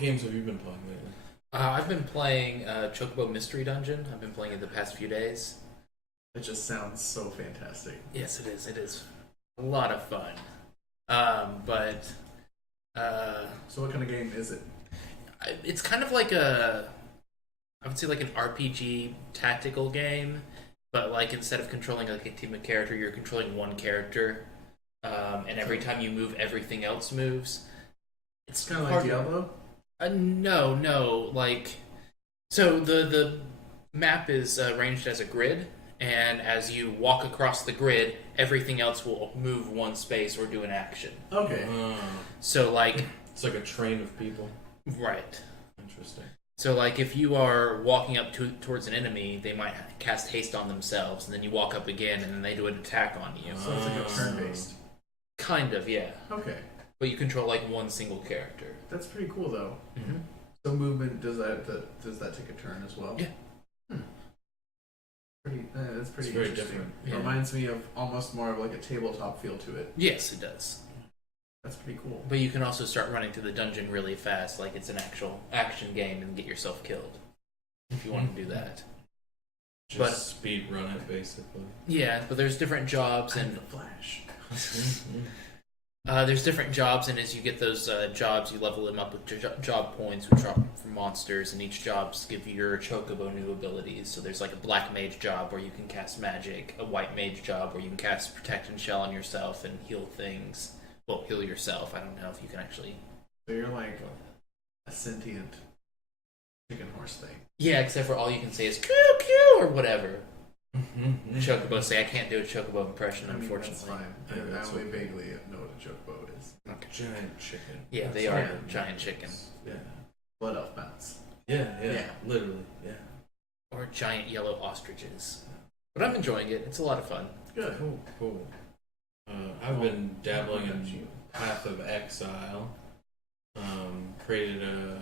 games have you been playing lately? I've been playing Chocobo Mystery Dungeon. I've been playing it the past few days. It just sounds so fantastic. Yes, it is. It is a lot of fun. But So what kind of game is it? it's kind of I would say like an RPG tactical game, but like instead of controlling like a team of character, you're controlling one character, and every time you move, everything else moves. It's kind of like Diablo? No, like so the map is arranged as a grid, and as you walk across the grid, everything else will move one space or do an action. Okay. So like It's like a train of people. right. Interesting. So like if you are walking up towards an enemy, they might cast haste on themselves, and then you walk up again, and then they do an attack on you. So it's like a turn-based. Kind of, yeah. Okay. But you control like one single character. That's pretty cool, though. Mm-hmm. So movement, does that take a turn as well? Yeah. That's pretty It's very interesting. different. It Yeah. reminds me of almost more of like a tabletop feel to it. Yes, it does. That's pretty cool. But you can also start running through the dungeon really fast, like it's an actual action game, and get yourself killed if you want to do that. Just But- speed run it, basically. Yeah, but there's different jobs, I'm and the Flash. there's different jobs, and as you get those jobs, you level them up with job points, which are from monsters, and each jobs give your chocobo new abilities. So there's like a black mage job where you can cast magic, a white mage job where you can cast protect and shell on yourself and heal things. Well, heal yourself. I don't know if you can actually. So you're like a sentient chicken horse thing. Yeah, except for all you can say is "coo coo" or whatever. Mm-hmm. Chocobo say I can't do a chocobo impression, I mean, unfortunately. that's fine. Yeah, I that's only okay. vaguely know what a chocobo is. Giant chicken. Yeah, they That's are what it giant means. chicken. Yeah. Blood elf mounts. Yeah. Yeah. Literally, yeah. Or giant yellow ostriches. But I'm enjoying it. It's a lot of fun. Good. Cool. I've been dabbling What about you? in Path of Exile. Created a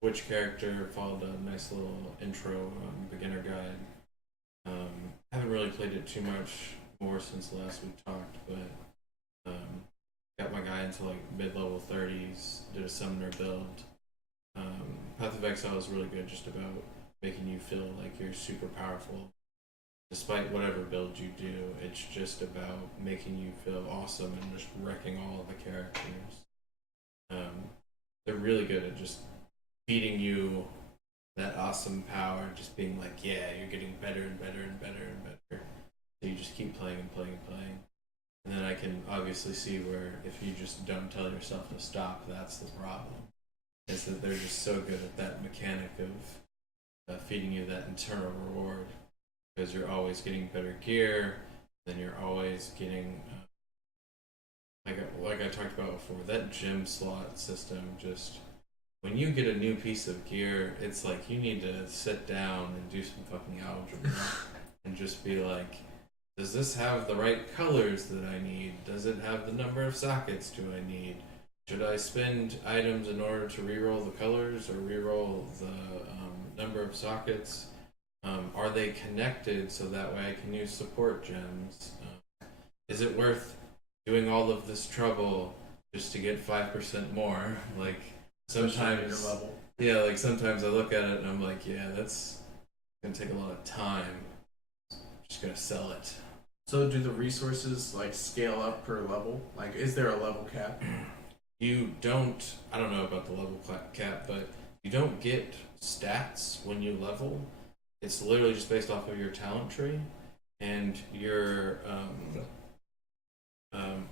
witch character, followed a nice little intro beginner guide. Haven't really played it too much more since last we talked, but got my guy into like mid-level 30s, did a summoner build. Path of Exile is really good just about making you feel like you're super powerful. Despite whatever build you do, it's just about making you feel awesome and just wrecking all of the characters. They're really good at just feeding you that awesome power, just being like, yeah, you're getting better and better and better and better. So you just keep playing and playing and playing. And then I can obviously see where if you just don't tell yourself to stop, that's the problem. Is that they're just so good at that mechanic of feeding you that internal reward. Because you're always getting better gear, then you're always getting, like I talked about before, that gem slot system just, when you get a new piece of gear, it's like you need to sit down and do some fucking algebra and just be like, does this have the right colors that I need? Does it have the number of sockets do I need? Should I spend items in order to reroll the colors or reroll the number of sockets? Are they connected so that way I can use support gems? Is it worth doing all of this trouble just to get 5% more? Like sometimes, your level. yeah, like sometimes I look at it and I'm like, yeah, that's gonna take a lot of time. Just gonna sell it. So do the resources like scale up per level? Like, is there a level cap? You don't. I don't know about the level cap, but you don't get stats when you level. It's literally just based off of your talent tree, and your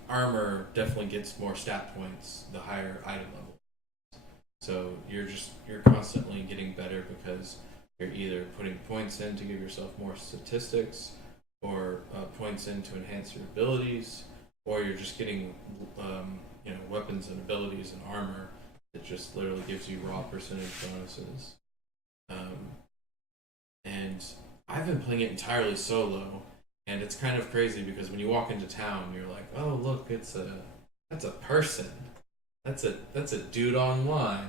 armor definitely gets more stat points the higher item level. So you're constantly getting better because you're either putting points in to give yourself more statistics, or points in to enhance your abilities, or you're just getting weapons and abilities and armor that just literally gives you raw percentage bonuses. And I've been playing it entirely solo, and it's kind of crazy because when you walk into town, you're like, oh look, that's a person. That's a dude online.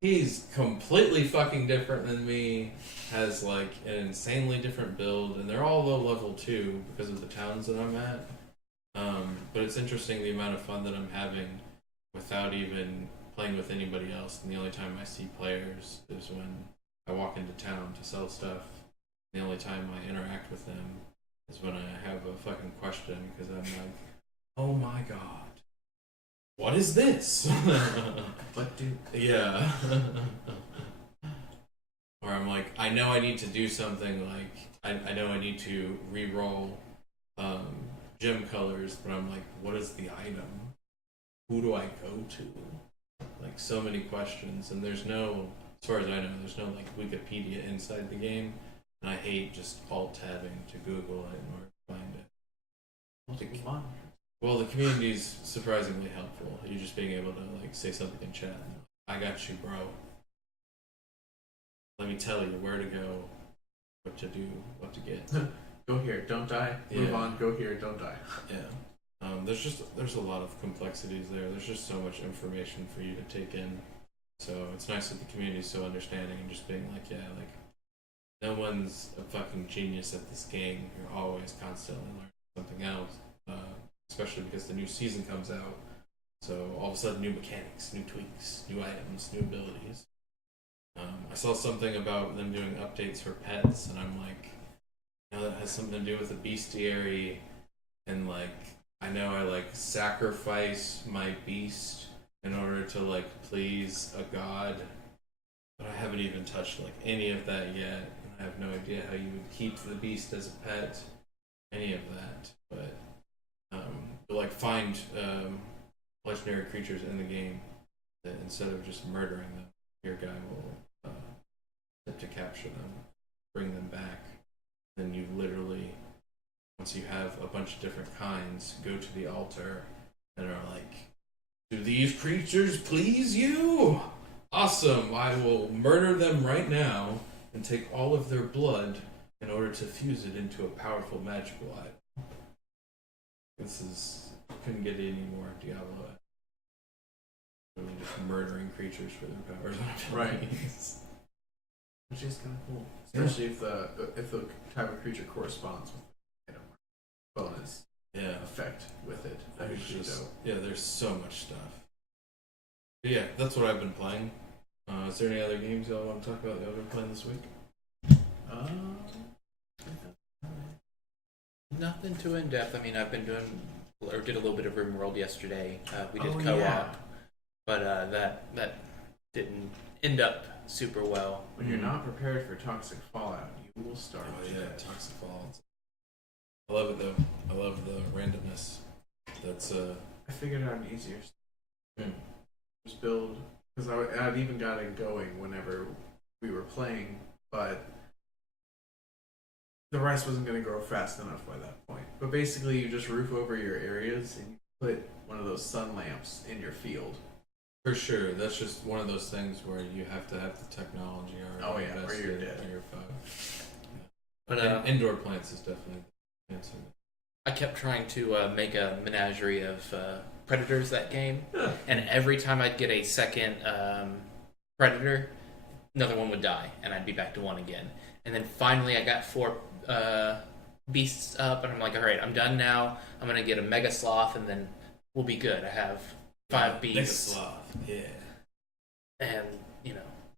He's completely fucking different than me, has like an insanely different build, and they're all low level too because of the towns that I'm at. But it's interesting the amount of fun that I'm having without even playing with anybody else, and the only time I see players is when I walk into town to sell stuff. The only time I interact with them is when I have a fucking question, because I'm like, oh my god, what is this? What do? Yeah. Or I'm like, I know I need to do something, like, I know I need to re-roll gem colors, but I'm like, what is the item? Who do I go to? Like, so many questions, and there's no, as far as I know, there's no, like, Wikipedia inside the game, and I hate just alt-tabbing to Google it in order to find it. Well, the community's surprisingly helpful. You just being able to, like, say something in chat. I got you, bro. Let me tell you where to go, what to do, what to get. Go here, don't die. Move on. Go here, don't die. Yeah. There's a lot of complexities there. There's just so much information for you to take in. So it's nice that the community's so understanding and just being like, yeah, like, no one's a fucking genius at this game. You're always constantly learning something else. Especially because the new season comes out. So all of a sudden, new mechanics, new tweaks, new items, new abilities. I saw something about them doing updates for pets, and I'm like, you know, that has something to do with the bestiary, and like, I know I like sacrifice my beast in order to like please a god, but I haven't even touched like any of that yet, and I have no idea how you would keep the beast as a pet, any of that, but like find legendary creatures in the game that instead of just murdering them, your guy will attempt to capture them, bring them back. Then you literally, once you have a bunch of different kinds, go to the altar and are like, do these creatures please you? Awesome, I will murder them right now and take all of their blood in order to fuse it into a powerful magical item. Couldn't get any more Diablo. Really just murdering creatures for their powers. Right. Which is kind of cool, especially if the type of creature corresponds with the item bonus effect with it. There's so much stuff. But yeah, that's what I've been playing. Is there any other games y'all want to talk about that I've been playing this week? Nothing too in depth. I mean, I've been doing or did a little bit of RimWorld yesterday. We did co-op, but that didn't end up super well. When you're not prepared for toxic fallout, you will starve. Oh yeah, toxic fallout. I love it though. I love the randomness. That's I figured out an easier. Just build, because I'd even got it going whenever we were playing, but the rice wasn't going to grow fast enough by that point. But basically, you just roof over your areas and you put one of those sun lamps in your field. For sure, that's just one of those things where you have to have the technology already invested, or you're dead. Or you're fucked. But and indoor plants is definitely the answer. I kept trying to make a menagerie of predators that game, and every time I'd get a second predator, another one would die, and I'd be back to one again. And then finally, I got 4 beasts up, and I'm like, all right, I'm done now. I'm gonna get a mega sloth, and then we'll be good. I have 5 beasts. Mega sloth, yeah. And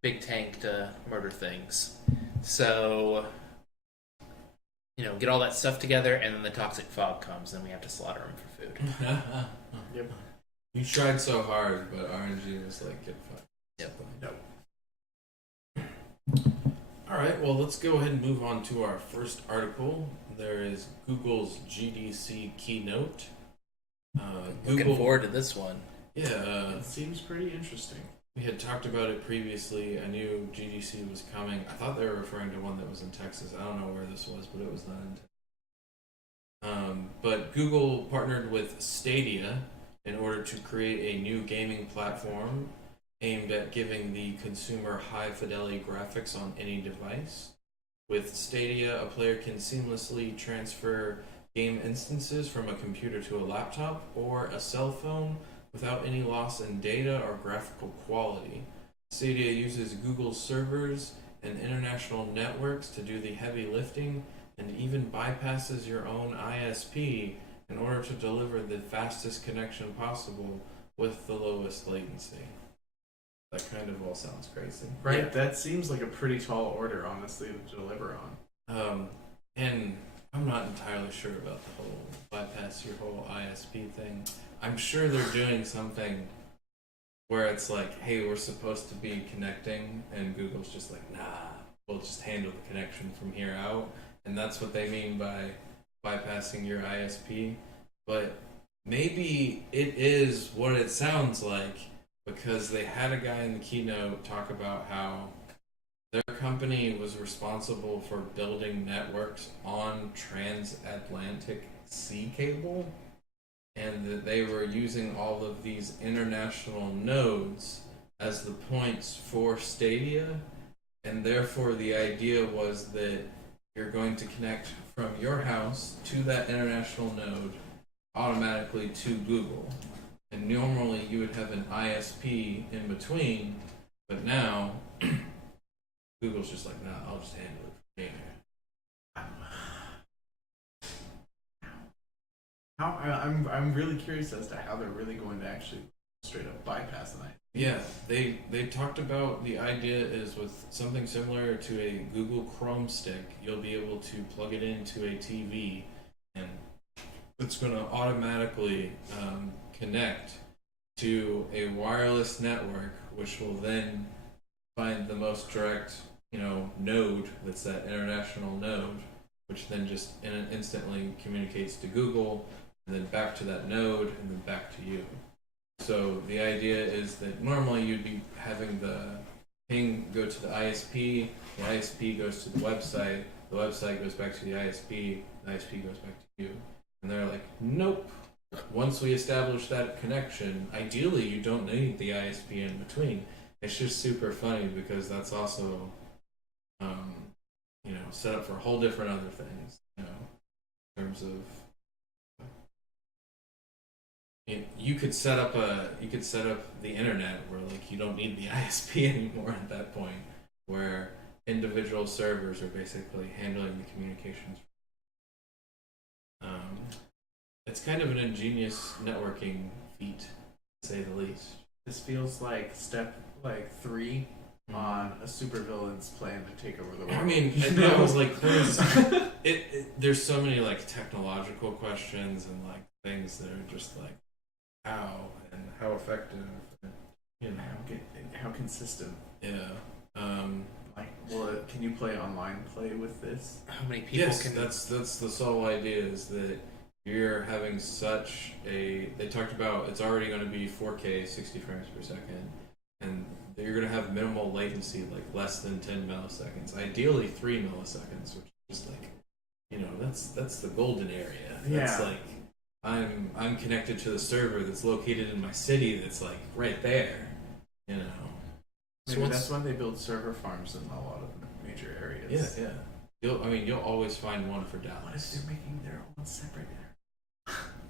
big tank to murder things. So, get all that stuff together, and then the toxic fog comes, and we have to slaughter them for food. Yep. You tried so hard, but RNG was like, get fucked. Yep. Nope. Alright, well, let's go ahead and move on to our first article. There is Google's GDC Keynote. Looking forward to this one. Yeah. It seems pretty interesting. We had talked about it previously. I knew GDC was coming. I thought they were referring to one that was in Texas. I don't know where this was, but it was not in Texas. But Google partnered with Stadia in order to create a new gaming platform aimed at giving the consumer high-fidelity graphics on any device. With Stadia, a player can seamlessly transfer game instances from a computer to a laptop or a cell phone without any loss in data or graphical quality. Stadia uses Google's servers and international networks to do the heavy lifting and even bypasses your own ISP in order to deliver the fastest connection possible with the lowest latency. that kind of all sounds crazy. Right, Yeah. that seems like a pretty tall order, honestly, to deliver on. And I'm not entirely sure about the whole bypass your whole ISP thing. I'm sure they're doing something where it's like, hey, we're supposed to be connecting, and Google's just like, nah, we'll just handle the connection from here out. And that's what they mean by bypassing your ISP. But maybe it is what it sounds like, because they had a guy in the keynote talk about how their company was responsible for building networks on transatlantic sea cable, and that they were using all of these international nodes as the points for Stadia, and therefore the idea was that you're going to connect from your house to that international node automatically to Google. And normally you would have an ISP in between, but now Google's just like, nah, I'll just handle it from here. I'm really curious as to how they're really going to actually straight up bypass the night. Yeah, they talked about the idea is with something similar to a Google Chrome stick, you'll be able to plug it into a TV, and it's going to automatically connect to a wireless network, which will then find the most direct, node that's that international node, which then just instantly communicates to Google, and then back to that node, and then back to you. So the idea is that normally you'd be having the ping go to the ISP goes to the website goes back to the ISP goes back to you. And they're like, nope. Once we establish that connection, ideally you don't need the ISP in between. It's just super funny because that's also, set up for a whole different other things, in terms of. You could set up the internet where like you don't need the ISP anymore at that point, where individual servers are basically handling the communications. It's kind of an ingenious networking feat, to say the least. This feels like step 3 on a supervillain's plan to take over the world. I mean, I was like, there's so many like technological questions and like things that are just like how and how effective, and, how consistent. Yeah. Can you play online play with this? How many people can? That's the sole idea, is that you're having such a. They talked about it's already going to be 4K, 60 frames per second, and you're going to have minimal latency, like less than 10 milliseconds. Ideally, 3 milliseconds, which is just like, that's the golden area. That's like. I'm connected to the server that's located in my city that's like right there, Maybe that's why they build server farms in a lot of major areas. Yeah. You'll always find one for Dallas. What if they're making their own separate area?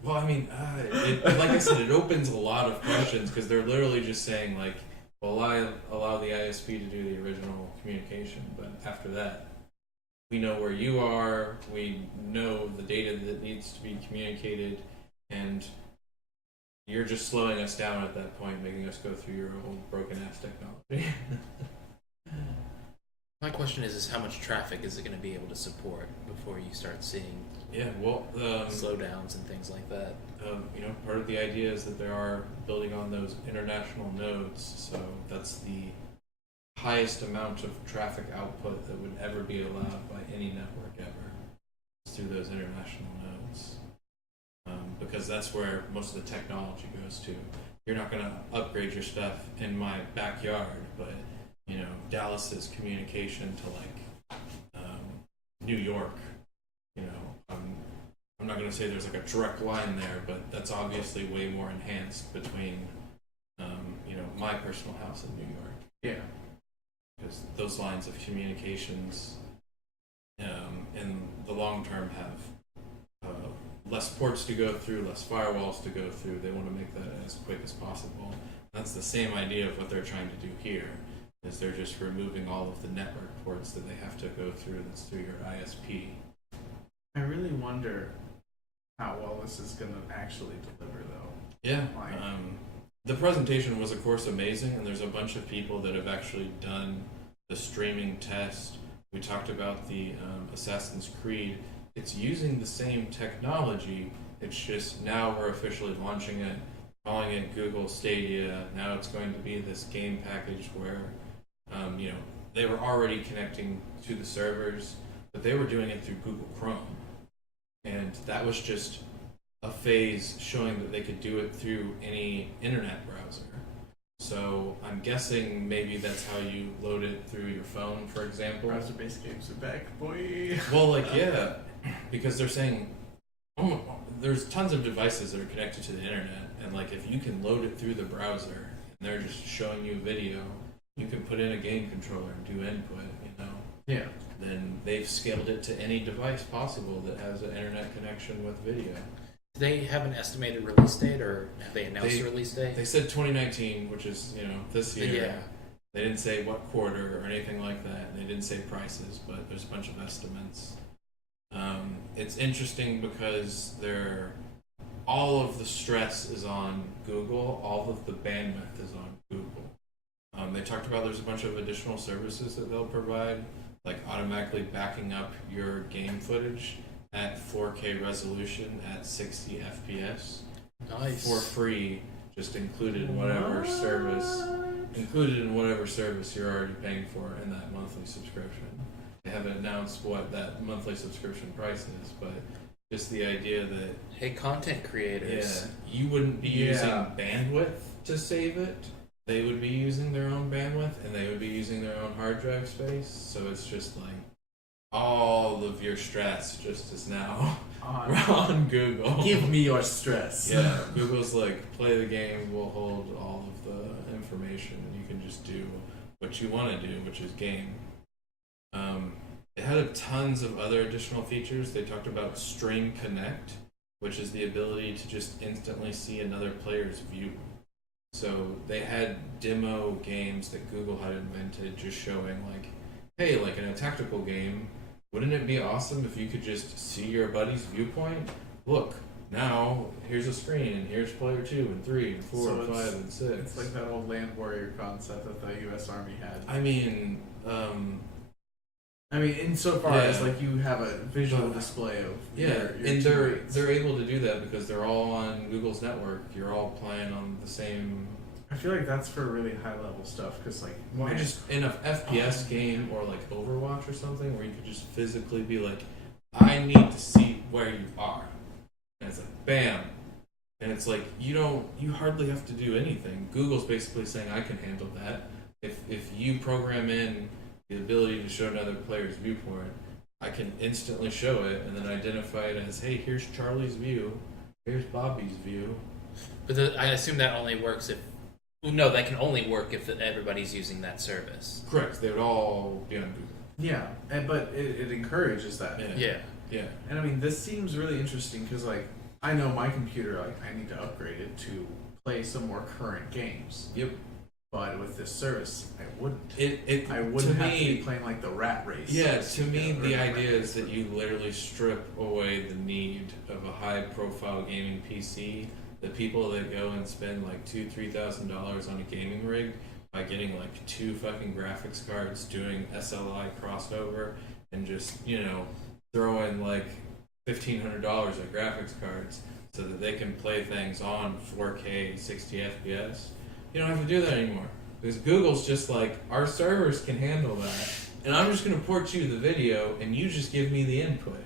Well, like I said, it opens a lot of questions because they're literally just saying like, well, I allow the ISP to do the original communication, but after that, we know where you are, we know the data that needs to be communicated, and you're just slowing us down at that point, making us go through your old broken-ass technology. My question is how much traffic is it going to be able to support before you start seeing slowdowns and things like that? Part of the idea is that they are building on those international nodes, so that's the highest amount of traffic output that would ever be allowed by any network ever, through those international nodes. Because that's where most of the technology goes to. You're not going to upgrade your stuff in my backyard, but Dallas's communication to like New York, I'm not going to say there's like a direct line there, but that's obviously way more enhanced between my personal house in New York. Yeah. Because those lines of communications in the long term have less ports to go through, less firewalls to go through. They want to make that as quick as possible. That's the same idea of what they're trying to do here, is they're just removing all of the network ports that they have to go through that's through your ISP. I really wonder how well this is going to actually deliver, though. Yeah. the presentation was, of course, amazing, and there's a bunch of people that have actually done the streaming test. We talked about the Assassin's Creed. It's using the same technology. It's just now we're officially launching it, calling it Google Stadia. Now it's going to be this game package where, they were already connecting to the servers, but they were doing it through Google Chrome. And that was just a phase showing that they could do it through any internet browser. So I'm guessing maybe that's how you load it through your phone, for example. Browser-based games are back, boy. Well, yeah, because they're saying there's tons of devices that are connected to the internet, and if you can load it through the browser and they're just showing you video, you can put in a game controller and do input, Yeah. Then they've scaled it to any device possible that has an internet connection with video. Do they have an estimated release date, or have they announced a release date? They said 2019, which is, this year. Yeah. They didn't say what quarter or anything like that. They didn't say prices, but there's a bunch of estimates. It's interesting because all of the stress is on Google, all of the bandwidth is on Google. They talked about there's a bunch of additional services that they'll provide, like automatically backing up your game footage at 4K resolution at 60 FPS. Nice. For free, just included in whatever service you're already paying for in that monthly subscription. They haven't announced what that monthly subscription price is, but just the idea that Hey, content creators. you wouldn't be using bandwidth to save it. They would be using their own bandwidth, and they would be using their own hard drive space. So it's just all of your stress just is now on Google. Give me your stress. Yeah, Google's play the game, we'll hold all of the information, and you can just do what you want to do, which is game. It had tons of other additional features. They talked about Stream Connect, which is the ability to just instantly see another player's view. So they had demo games that Google had invented, just showing hey, in a tactical game, wouldn't it be awesome if you could just see your buddy's viewpoint? Look, now here's a screen, and here's player 2 and 3 and 4 and 5 and 6. It's like that old land warrior concept that the U.S. Army had. I mean, insofar as you have a visual display of your and they're able to do that because they're all on Google's network. You're all playing on the same. I feel like that's for really high level stuff because just in a FPS game or Overwatch or something where you could just physically be I need to see where you are, and it's bam, and it's you hardly have to do anything. Google's basically saying I can handle that. If you program in the ability to show another player's viewpoint, I can instantly show it and then identify it as, hey, here's Charlie's view, here's Bobby's view. But I assume that only works if... No, that can only work if everybody's using that service. Correct. They would all be on Google. Yeah, but it encourages that. Yeah. And this seems really interesting because I know my computer, I need to upgrade it to play some more current games. Yep. But with this service, I wouldn't. I wouldn't to have me, to be playing the rat race. Yeah, to me, the idea is that you literally strip away the need of a high-profile gaming PC. The people that go and spend $2,000-$3,000 on a gaming rig by getting 2 fucking graphics cards, doing SLI crossover, and just throw in $1,500 at graphics cards so that they can play things on 4K 60 FPS. You don't have to do that anymore because Google's just our servers can handle that, and I'm just gonna port you the video and you just give me the input.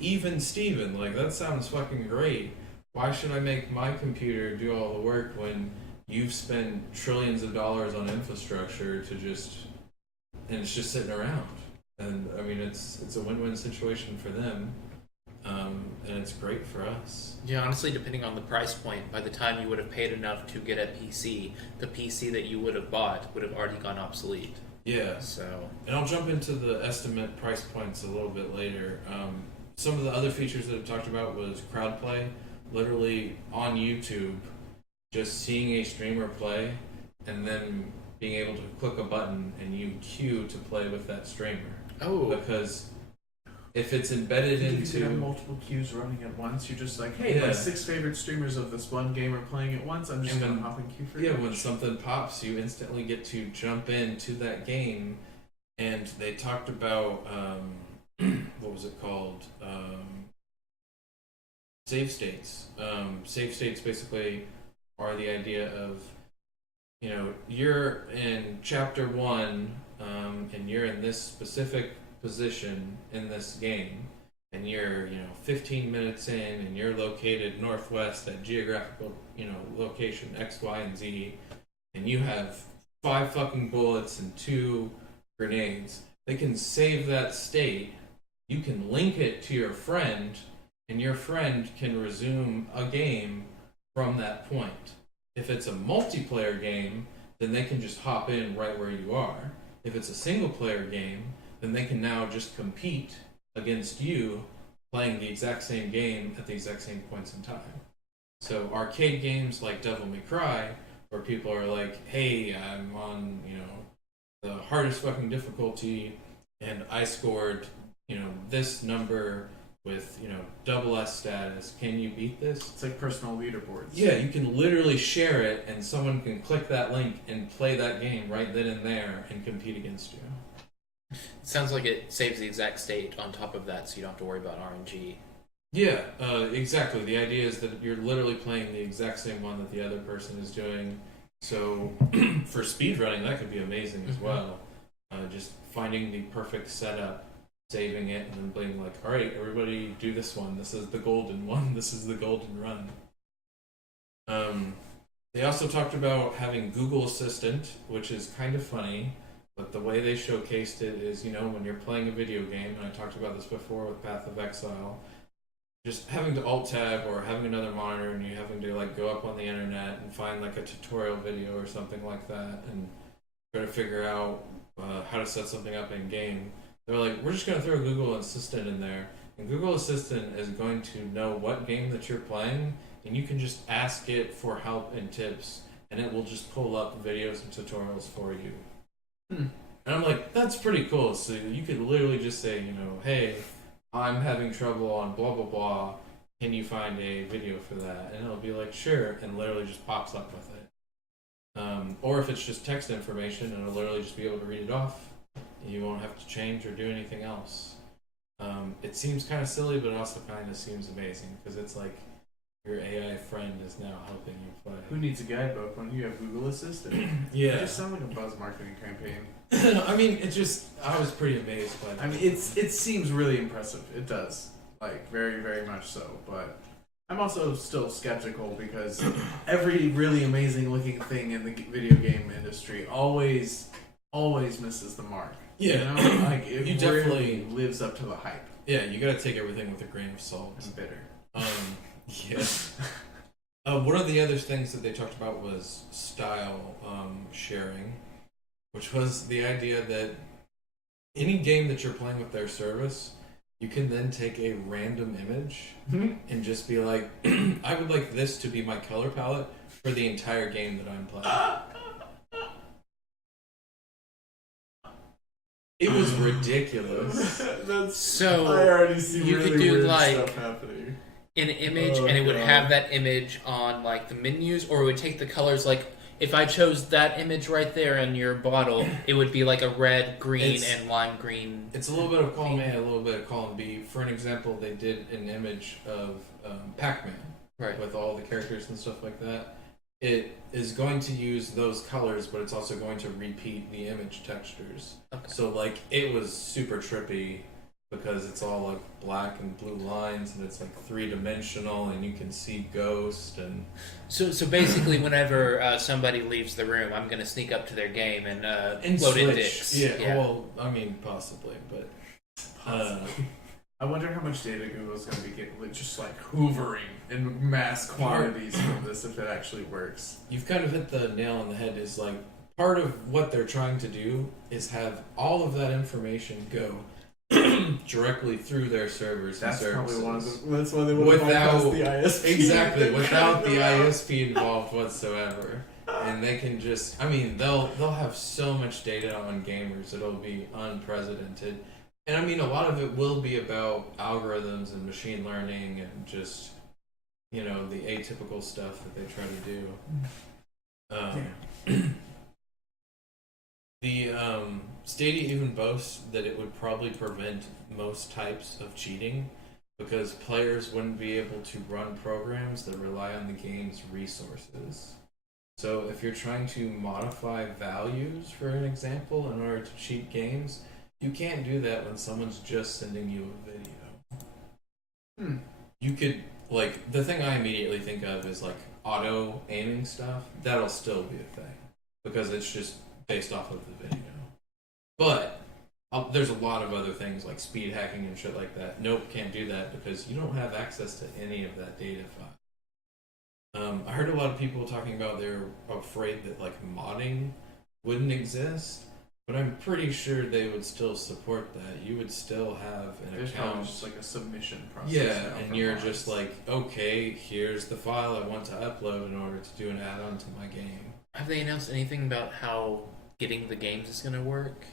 Even Steven, that sounds fucking great. Why should I make my computer do all the work when you've spent trillions of dollars on infrastructure and it's just sitting around? And it's a win-win situation for them. And it's great for us. Yeah, honestly, depending on the price point, by the time you would have paid enough to get a PC, the PC that you would have bought would have already gone obsolete. Yeah. So. And I'll jump into the estimate price points a little bit later. Some of the other features that I talked about was crowd play. Literally on YouTube, just seeing a streamer play and then being able to click a button and you queue to play with that streamer. Oh. Because if it's embedded You into could have multiple queues running at once. You're just like, hey, Yeah. my 6 favorite streamers of this one game are playing at once. I'm just And gonna when- hop in queue for yeah, each. when something pops, you instantly get to jump into that game. And they talked about what was it called? Save states. Save states basically are the idea of, you know, you're in chapter 1, and you're in this specific position in this game, and you're, you know, 15 minutes in, and you're located northwest at geographical, you know, location X, Y, and Z, and you have 5 fucking bullets and 2 grenades. They can save that state. You can link it to your friend, and your friend can resume a game from that point. If it's a multiplayer game, then they can just hop in right where you are. If it's a single player game, then they can now just compete against you playing the exact same game at the exact same points in time. So arcade games like Devil May Cry, where people are like, hey, I'm on, you know, the hardest fucking difficulty, and I scored, you know, this number with, you know, double S status. Can you beat this? It's like personal leaderboards. Yeah, you can literally share it, and someone can click that link and play that game right then and there and compete against you. It sounds like it saves the exact state on top of that, so you don't have to worry about RNG. Yeah, exactly. The idea is that you're literally playing the exact same one that the other person is doing. So for speedrunning, that could be amazing as well. Just finding the perfect setup, saving it, and then being like, all right, everybody do this one. This is the golden one. This is the golden run. They also talked about having Google Assistant, which is kind of funny, but the way they showcased it is, you know, when you're playing a video game, and I talked about this before with Path of Exile, just having to alt-tab or having another monitor, and you having to like go up on the internet and find like a tutorial video or something like that and try to figure out how to set something up in game. They're like, we're just going to throw Google Assistant in there, and Google Assistant is going to know what game that you're playing, and you can just ask it for help and tips, and it will just pull up videos and tutorials for you. And I'm like, that's pretty cool. So you could literally just say, you know, hey, I'm having trouble on blah blah blah, can you find a video for that? And it'll be like, sure, and literally just pops up with it. Or if it's just text information, it'll literally just be able to read it off. You won't have to change or do anything else. It seems kind of silly, but it also kind of seems amazing, because it's like your AI friend is now helping you play. Who needs a guidebook when you have Google Assistant? Yeah. It just sounds like a buzz marketing campaign. I mean, I was pretty amazed by that. I mean, it seems really impressive. It does, like very, very much so. But I'm also still skeptical, because every really amazing looking thing in the video game industry always misses the mark. Yeah. You know? Like it You really definitely lives up to the hype. Yeah, you gotta take everything with a grain of salt. It's bitter. Yeah. One of the other things that they talked about was style sharing, which was the idea that any game that you're playing with their service, you can then take a random image and just be like, I would like this to be my color palette for the entire game that I'm playing. It was ridiculous. So I already see you really could do weird like stuff happening. an image, Oh, and it would God. have that image on like the menus, or it would take the colors. Like if I chose that image right there in your bottle, it would be like a red, green, It's- and lime green. It's a little bit of column A, a little bit of column B. For an example, they did an image of Pac-Man, Right. with all the characters and stuff like that. It is going to use those colors, but it's also going to repeat the image textures. Okay. So, like, it was super trippy, because it's all, like, black and blue lines, and it's, like, three-dimensional, and you can see Ghost, and... So basically, whenever somebody leaves the room, I'm gonna sneak up to their game and load in switch. dicks. Yeah, well, I mean, possibly, but... I wonder how much data Google's going to be getting, like, just like hoovering in mass quantities from this if it actually works. You've kind of hit the nail on the head. Is like, part of what they're trying to do is have all of that information go directly through their servers That's and services. probably one of the. That's why they want to bypass the ISP. Exactly, without the ISP involved whatsoever. And they can just, I mean, they'll have so much data on gamers, it'll be unprecedented. And I mean, a lot of it will be about algorithms and machine learning and just, you know, the atypical stuff that they try to do. The Stadia even boasts that it would probably prevent most types of cheating because players wouldn't be able to run programs that rely on the game's resources. So if you're trying to modify values, for an example, in order to cheat games, you can't do that when someone's just sending you a video. You could, like, the thing I immediately think of is like auto aiming stuff. That'll still be a thing because it's just based off of the video. But there's a lot of other things like speed hacking and shit like that. Nope, can't do that because you don't have access to any of that data file. I heard a lot of people talking about they're afraid that like modding wouldn't exist, but I'm pretty sure they would still support that. You would still have an There's account. probably just like a submission process. Yeah, now and for you're mods. just like, okay, here's the file I want to upload in order to do an add-on to my game. Have they announced anything about how getting the games is going to work?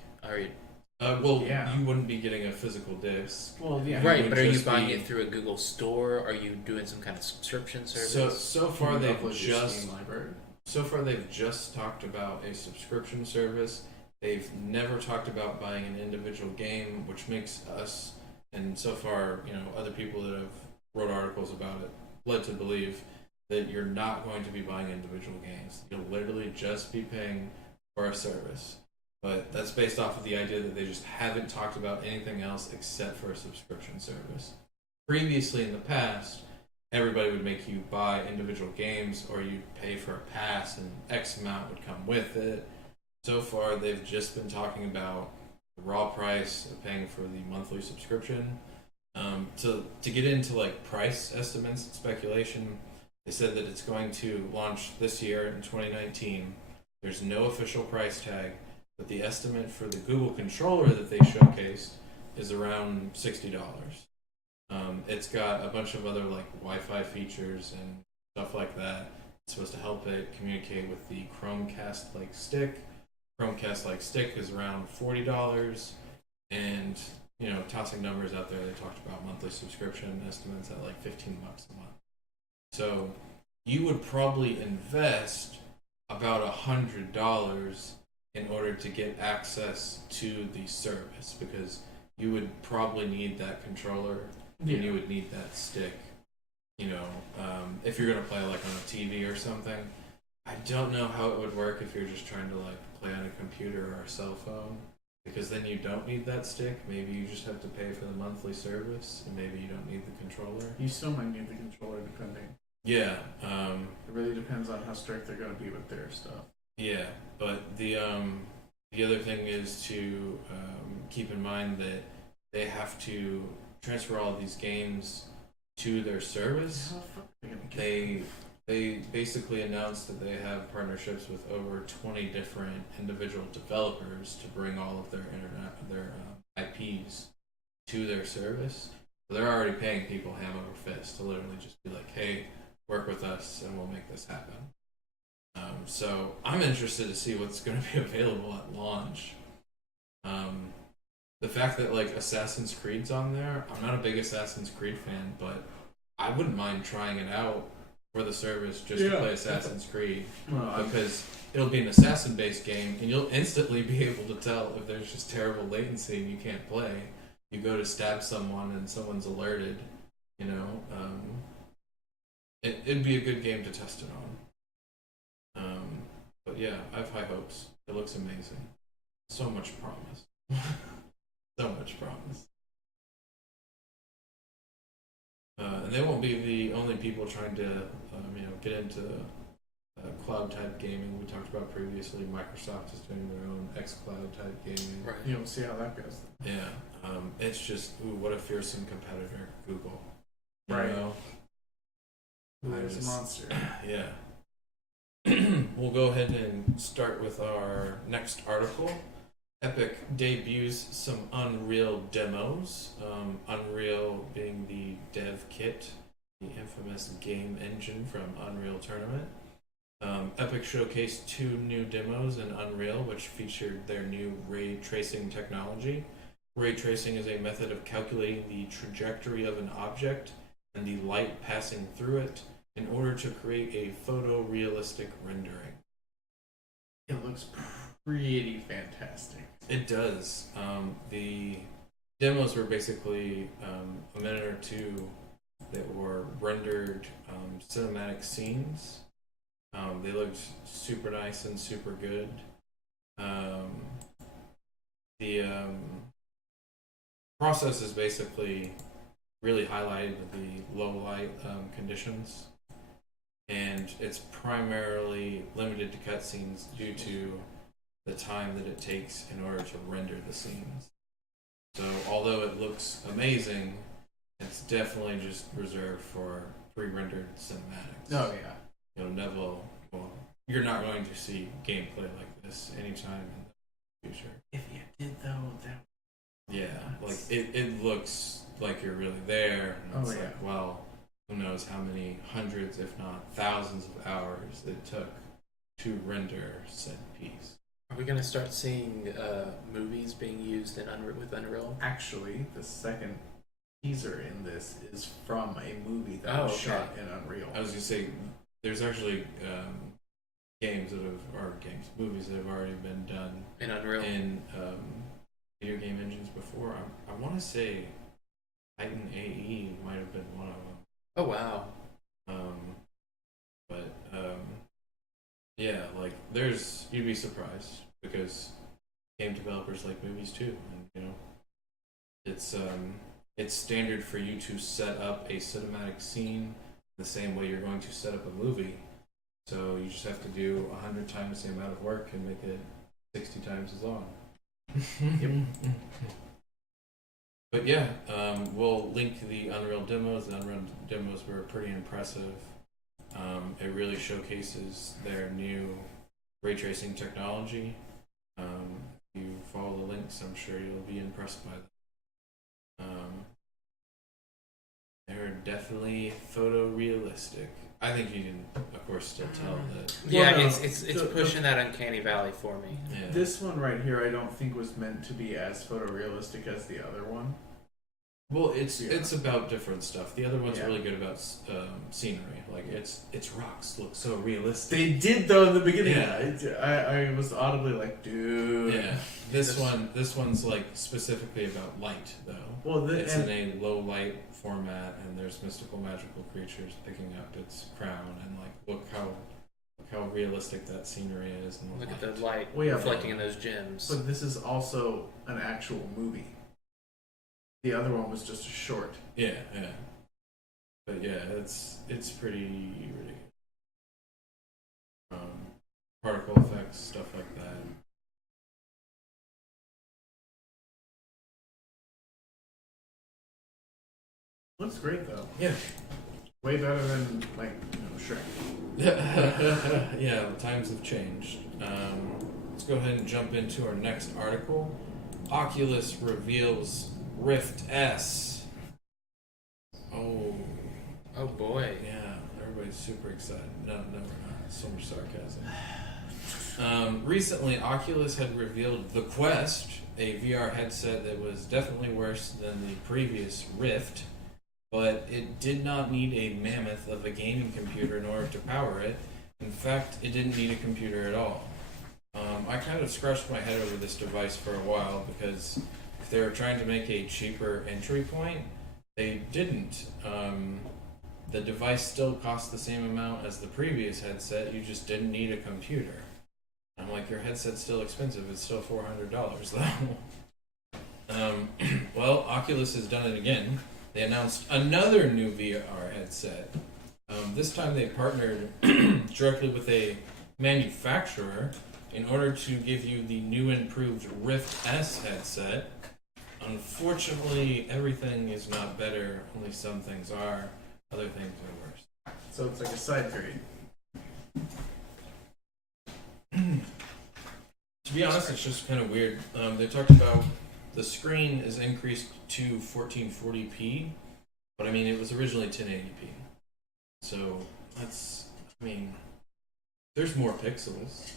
Well, Yeah. you wouldn't be getting a physical disc. Well, yeah. Right, would but are you just buying be- it through a Google store? Are you doing some kind of subscription service? So You far can they've upload your just Steam library. talked about a subscription service. They've never talked about buying an individual game, which makes us, and so far, you know, other people that have wrote articles about it, led to believe that you're not going to be buying individual games. You'll literally just be paying for a service. But that's based off of the idea that they just haven't talked about anything else except for a subscription service. Previously, in the past, everybody would make you buy individual games or you'd pay for a pass and X amount would come with it. So far, they've just been talking about the raw price of paying for the monthly subscription. To get into like price estimates and speculation, they said that it's going to launch this year in 2019. There's no official price tag, but the estimate for the Google controller that they showcased is around $60. It's got a bunch of other like Wi-Fi features and stuff like that. It's supposed to help it communicate with the Chromecast-like stick. Chromecast-like stick is around $40, and you know, tossing numbers out there, they talked about monthly subscription estimates at like $15 a month. So you would probably invest about $100 in order to get access to the service because you would probably need that controller and you would need that stick. You know, if you're gonna play like on a TV or something. I don't know how it would work if you're just trying to like play on a computer or a cell phone, because then you don't need that stick. Maybe you just have to pay for the monthly service, and maybe you don't need the controller. You still might need the controller depending. Yeah. It really depends on how strict they're going to be with their stuff. Yeah, but the other thing is to keep in mind that they have to transfer all these games to their service. How the fuck are they going to get They basically announced that they have partnerships with over 20 different individual developers to bring all of their IPs to their service. So they're already paying people hand over fist to literally just be like, "Hey, work with us, and we'll make this happen." So I'm interested to see what's going to be available at launch. The fact that like Assassin's Creed's on there, I'm not a big Assassin's Creed fan, but I wouldn't mind trying it out for the service just to play Assassin's Creed, because it'll be an assassin-based game, and you'll instantly be able to tell if there's just terrible latency and you can't play. You go to stab someone and someone's alerted, you know. It'd be a good game to test it on. But yeah, I have high hopes. It looks amazing. So much promise. So much promise. And they won't be the only people trying to, get into cloud type gaming. We talked about previously. Microsoft is doing their own xCloud type gaming. Right. We'll see how that goes. Yeah. It's just, what a fearsome competitor, Google. You Right. know? It's a monster. Yeah. We'll go ahead and start with our next article. Epic debuts some Unreal demos. Unreal being the dev kit, the infamous game engine from Unreal Tournament. Epic showcased 2 new demos in Unreal, which featured their new ray tracing technology. Ray tracing is a method of calculating the trajectory of an object and the light passing through it in order to create a photorealistic rendering. It looks pretty fantastic. It does. The demos were basically a minute or two that were rendered cinematic scenes. They looked super nice and super good. The process is basically really highlighted the low light conditions, and it's primarily limited to cutscenes due to the time that it takes in order to render the scenes. So although it looks amazing, it's definitely just reserved for pre-rendered cinematics. Oh yeah. You're not going to see gameplay like this anytime in the future. If you did though, that Yeah, like it looks like you're really there. And it's like, well, who knows how many hundreds, if not thousands of hours it took to render said piece. Are we gonna start seeing movies being used in with Unreal? Actually, the second teaser in this is from a movie that was shot in Unreal. I was gonna say, there's actually movies that have already been done in Unreal in video game engines before. I want to say Titan AE might have been one of them. Oh wow. Yeah, like you'd be surprised because game developers like movies too, and it's standard for you to set up a cinematic scene the same way you're going to set up a movie. So you just have to do 100 times the amount of work and make it 60 times as long. Yep. But yeah, we'll link the Unreal demos. The Unreal demos were pretty impressive. It really showcases their new ray tracing technology. If you follow the links, I'm sure you'll be impressed by them. They're definitely photorealistic. I think you can, of course, still tell that. Yeah, Well, no, it's pushing that uncanny valley for me. Yeah. This one right here, I don't think was meant to be as photorealistic as the other one. Well, it's about different stuff. The other one's Yeah. really good about scenery. Like its rocks look so realistic. They did though in the beginning. Yeah. I was audibly like, dude. Yeah. This one's like specifically about light though. Well, It's in a low light format, and there's mystical, magical creatures picking up its crown, and like look how realistic that scenery is. And Look at the light Well, yeah, reflecting in those gems. But this is also an actual movie. The other one was just a short. Yeah. But yeah, it's pretty ridiculous. Particle effects, stuff like that. Looks great though. Yeah. Way better than Shrek. Yeah, times have changed. Let's go ahead and jump into our next article. Oculus reveals Rift S. Oh boy. yeah, everybody's super excited. No, we're not. So much sarcasm. Recently, Oculus had revealed the Quest, a VR headset that was definitely worse than the previous Rift, but it did not need a mammoth of a gaming computer in order to power it. In fact, it didn't need a computer at all. I kind of scratched my head over this device for a while because if they were trying to make a cheaper entry point, they didn't. The device still cost the same amount as the previous headset, you just didn't need a computer. I'm like, your headset's still expensive, it's still $400 though. Well, Oculus has done it again. They announced another new VR headset. This time they partnered directly with a manufacturer in order to give you the new improved Rift S headset. Unfortunately, everything is not better, only some things are, other things are worse. So it's like a side grade. To be honest, it's just kind of weird. They talked about the screen is increased to 1440p, but I mean, it was originally 1080p. So there's more pixels,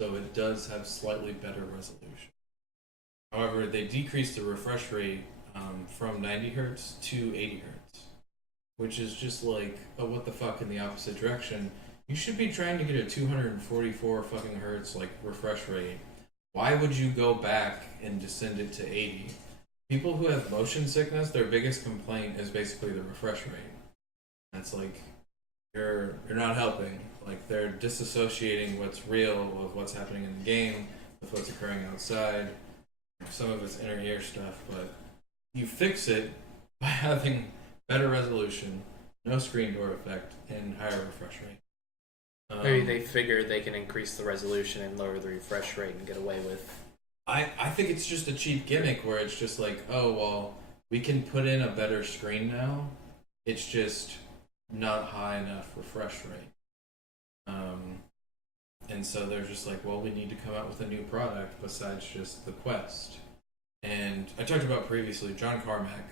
so it does have slightly better resolution. However, they decreased the refresh rate from 90 hertz to 80 hertz, which is just like a what the fuck in the opposite direction. You should be trying to get a 244 fucking hertz like refresh rate. Why would you go back and descend it to 80? People who have motion sickness, their biggest complaint is basically the refresh rate. That's like you're not helping. Like they're disassociating what's real with what's happening in the game with what's occurring outside. Some of it's inner ear stuff, but you fix it by having better resolution, no screen door effect, and higher refresh rate. Maybe they figure they can increase the resolution and lower the refresh rate and get away with. I think it's just a cheap gimmick where it's just like, oh well, we can put in a better screen now. It's just not high enough refresh rate. And so they're just like, well, we need to come out with a new product besides just the Quest. And I talked about previously, John Carmack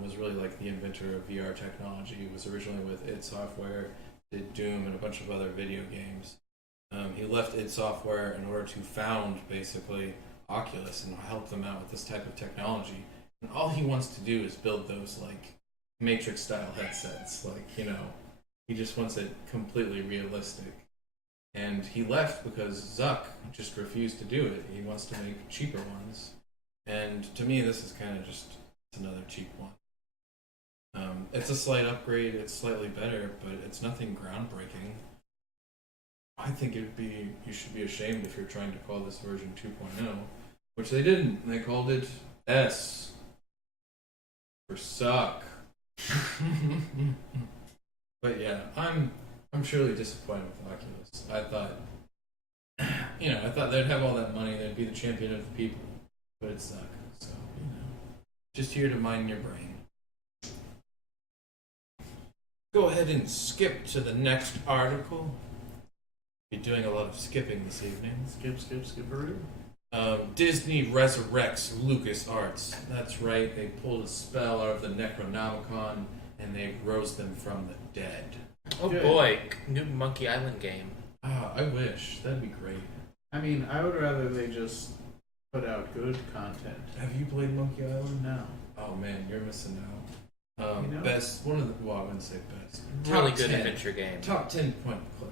was really like the inventor of VR technology. He was originally with id Software, did Doom and a bunch of other video games. He left id Software in order to found basically Oculus and help them out with this type of technology. And all he wants to do is build those like Matrix style headsets. Like, you know, he just wants it completely realistic. And he left because Zuck just refused to do it. He wants to make cheaper ones. And to me, this is kind of just another cheap one. It's a slight upgrade. It's slightly better, but it's nothing groundbreaking. I think you should be ashamed if you're trying to call this version 2.0, which they didn't. They called it S for suck. But yeah, I'm surely disappointed with Oculus. I thought they'd have all that money, they'd be the champion of the people, but it suck. So, just here to mind your brain. Go ahead and skip to the next article. Be doing a lot of skipping this evening. Skipperoo. Disney resurrects LucasArts. That's right, they pulled a spell out of the Necronomicon and they rose them from the dead. Oh Good. Boy, new Monkey Island game. I wish. That'd be great. I mean, I would rather they just put out good content. Have you played Monkey Island? No. Oh man, you're missing out. Best, one of the, well, I wouldn't say best. Really good adventure game. Top 10 point and click.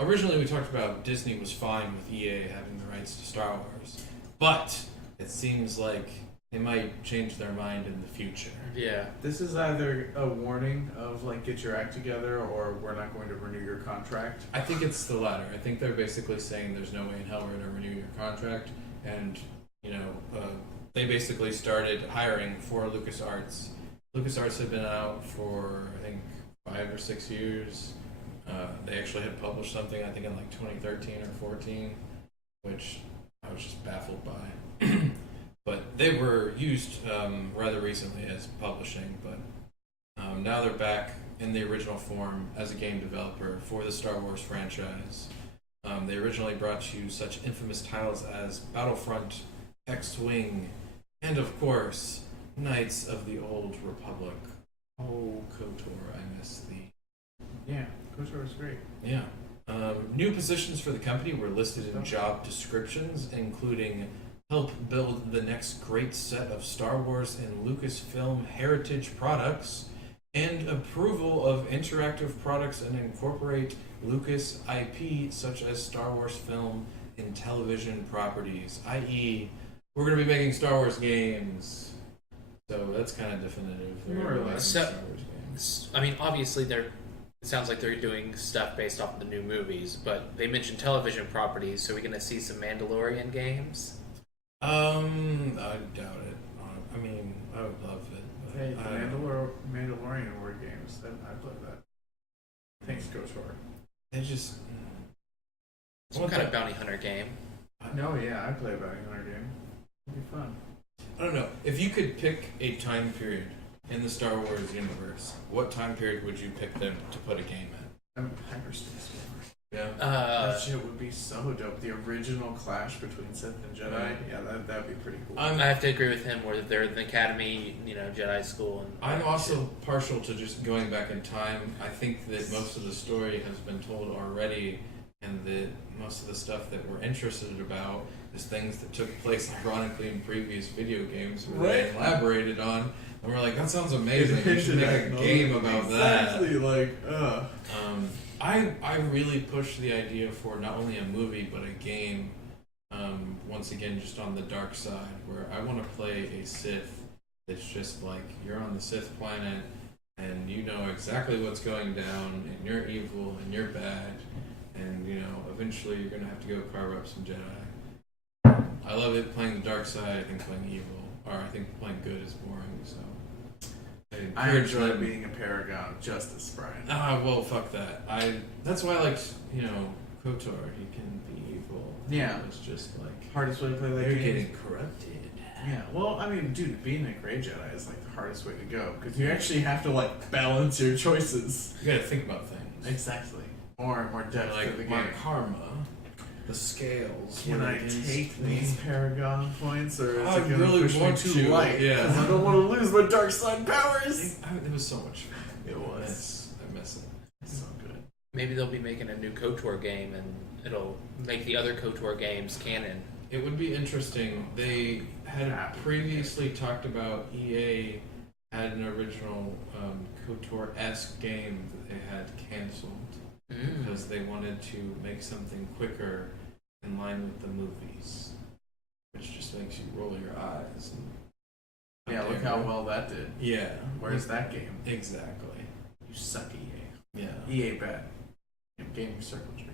Originally we talked about Disney was fine with EA having the rights to Star Wars, but it seems like they might change their mind in the future. Yeah. This is either a warning of, like, get your act together, or we're not going to renew your contract. I think it's the latter. I think they're basically saying there's no way in hell we're going to renew your contract, and, they basically started hiring for LucasArts. LucasArts had been out for, I think, 5 or 6 years. They actually had published something, I think, in like 2013 or 14, which I was just baffled by. But they were used rather recently as publishing, but now they're back in the original form as a game developer for the Star Wars franchise. They originally brought you such infamous titles as Battlefront, X-Wing, and of course, Knights of the Old Republic. Oh, KOTOR, I miss thee. Yeah, KOTOR is great. Yeah. New positions for the company were listed in job descriptions, including help build the next great set of Star Wars and Lucasfilm heritage products, and approval of interactive products and incorporate Lucas IP such as Star Wars film and television properties, i.e., we're going to be making Star Wars games. So that's kind of definitive. More or less. Star Wars games. I mean, obviously, it sounds like they're doing stuff based off of the new movies, but they mentioned television properties, so we're going to see some Mandalorian games? I doubt it. I mean, I would love it. Hey, Mandalorian word games. I play that. Thanks, KOTOR. It just... Some kind of bounty hunter game. No, yeah, I play a bounty hunter game. It'd be fun. I don't know. If you could pick a time period in the Star Wars universe, what time period would you pick them to put a game in? Hyperspace War. Yeah. That shit would be so dope. The original clash between Sith and Jedi. Yeah, that'd be pretty cool. I have to agree with him where they're in the Academy, Jedi school. And I'm also partial to just going back in time. I think that most of the story has been told already, and that most of the stuff that we're interested about is things that took place ironically in previous video games where they elaborated on, and we're like, that sounds amazing. We should make a game about that. Exactly, like, I really push the idea for not only a movie but a game. Once again, just on the dark side, where I want to play a Sith that's just like you're on the Sith planet and you know exactly what's going down, and you're evil and you're bad, and you know eventually you're gonna have to go carve up some Jedi. I love it playing the dark side. I think playing evil, or I think playing good, is boring. So I enjoy being a paragon of justice, Brian. Well, fuck that. That's why I like KOTOR. He can be evil. Yeah, it's just like hardest way to play that they're game. Getting corrupted. Yeah, well, I mean, dude, being a Grey Jedi is like the hardest way to go because you actually have to like balance your choices. You gotta think about things. Exactly. More depth like to the my game. karma, the scales. Can I take these Paragon points, or is I it going really to push me want too to, light? yeah. Because I don't want to lose my dark side powers. It was so much fun. It was. I miss it. It's so good. Maybe they'll be making a new KOTOR game, and it'll make the other KOTOR games canon. It would be interesting. They had previously talked about EA had an original KOTOR-esque game that they had canceled because they wanted to make something quicker in line with the movies, which just makes you roll your eyes. And yeah, look how well that did. Yeah. Where's that game? Exactly. You suck, EA. Yeah. EA bad. Gaming circle jerk.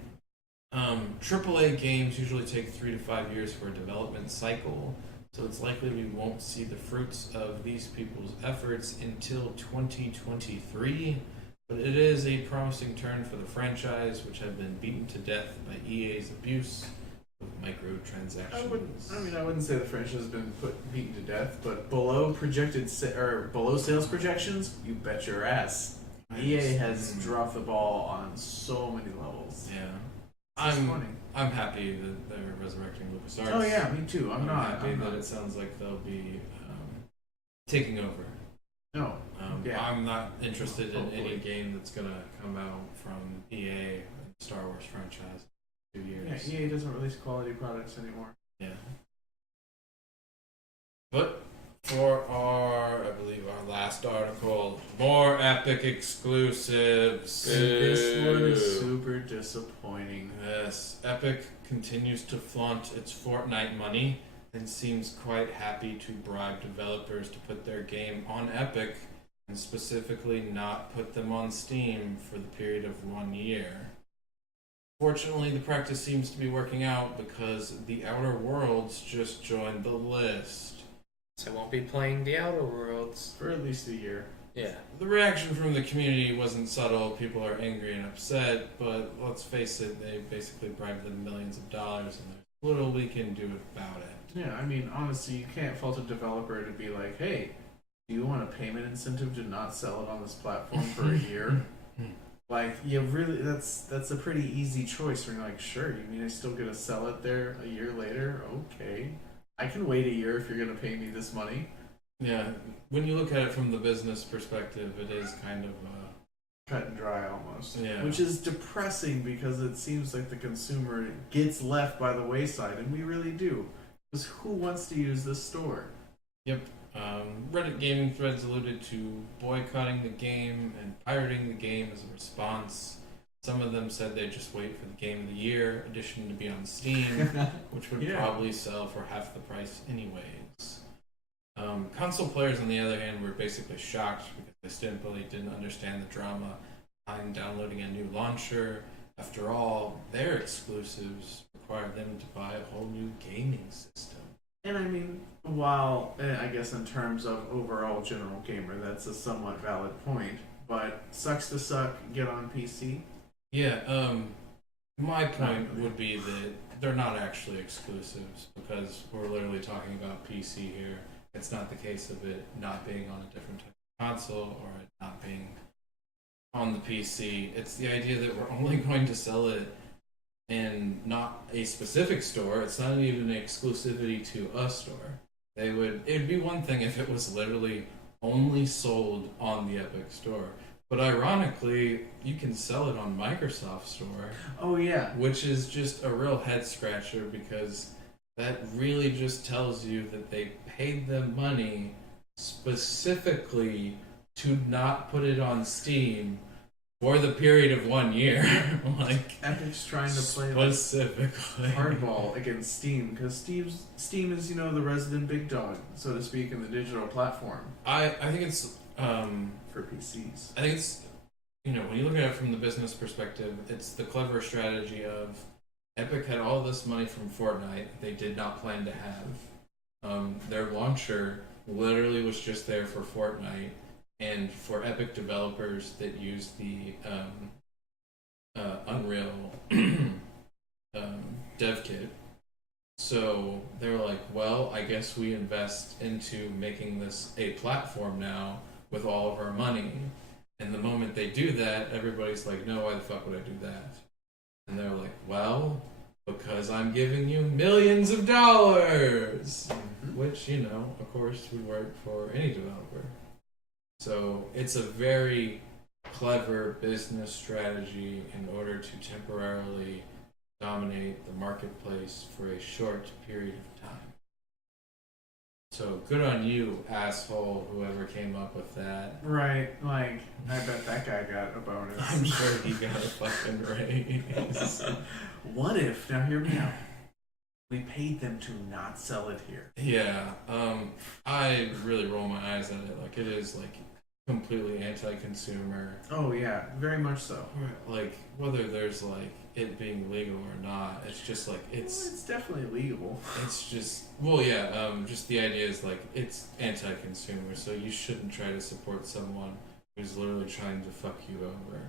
AAA games usually take 3 to 5 years for a development cycle, so it's likely we won't see the fruits of these people's efforts until 2023, but it is a promising turn for the franchise, which had been beaten to death by EA's abuse of microtransactions. I wouldn't say the franchise has been beaten to death, but below below sales projections, you bet your ass. EA has dropped the ball on so many levels. Yeah. I'm happy that they're resurrecting LucasArts. Oh yeah, me too. I'm not happy that it sounds like they'll be taking over. No. Yeah. I'm not interested in any game that's gonna come out from EA and Star Wars franchise in 2 years. Yeah, EA doesn't release quality products anymore. Yeah. But for I believe our last article, more Epic exclusives. This one is super disappointing. Yes, Epic continues to flaunt its Fortnite money and seems quite happy to bribe developers to put their game on Epic and specifically not put them on Steam for the period of 1 year. Fortunately, the practice seems to be working out because The Outer Worlds just joined the list. So I won't be playing The Outer Worlds. For at least a year. Yeah. The reaction from the community wasn't subtle. People are angry and upset, but let's face it, they basically bribed them millions of dollars, and there's little we can do about it. Yeah, I mean, honestly, you can't fault a developer to be like, hey, do you want a payment incentive to not sell it on this platform for a year? Like, you really, that's a pretty easy choice where you're like, sure, you mean I still get to sell it there a year later? Okay. I can wait a year if you're going to pay me this money. Yeah, when you look at it from the business perspective, it is kind of cut and dry almost. Yeah. Which is depressing because it seems like the consumer gets left by the wayside, and we really do. Because who wants to use this store? Yep. Reddit gaming threads alluded to boycotting the game and pirating the game as a response. Some of them said they'd just wait for the Game of the Year edition to be on Steam, which would probably sell for half the price anyways. Console players, on the other hand, were basically shocked because they simply didn't understand the drama behind downloading a new launcher. After all, their exclusives require them to buy a whole new gaming system. And I mean, while I guess in terms of overall general gamer, that's a somewhat valid point. But sucks to suck, get on PC. Yeah, my point would be that they're not actually exclusives because we're literally talking about PC here. It's not the case of it not being on a different type of console or it not being on the PC. It's the idea that we're only going to sell it in not a specific store. It's not even an exclusivity to a store. It'd be one thing if it was literally only sold on the Epic store. But ironically, you can sell it on Microsoft Store, Oh yeah. which is just a real head scratcher because that really just tells you that they paid them money specifically to not put it on Steam for the period of 1 year. Like, Epic's trying to play specifically hardball against Steam because Steam is the resident big dog, so to speak, in the digital platform I think it's for PCs. I think it's when you look at it from the business perspective, it's the clever strategy of Epic had all this money from Fortnite they did not plan to have. Their launcher literally was just there for Fortnite and for Epic developers that use the Unreal dev kit. So they were like, well, I guess we invest into making this a platform now with all of our money. And the moment they do that, everybody's like, no, why the fuck would I do that? And they're like, well, because I'm giving you millions of dollars. Mm-hmm. Which, of course, would work for any developer. So it's a very clever business strategy in order to temporarily dominate the marketplace for a short period of time. So good on you, asshole, whoever came up with that. Right, like, I bet that guy got a bonus. I'm sure he got a fucking raise. What if, now hear me out, we paid them to not sell it here? Yeah, I really roll my eyes at it. Like, it is, like, completely anti-consumer. Oh yeah, very much so. Like, whether there's, like, it being legal or not, it's just, like, Well, it's definitely legal. It's just, well, yeah, just the idea is, like, it's anti-consumer, so you shouldn't try to support someone who's literally trying to fuck you over.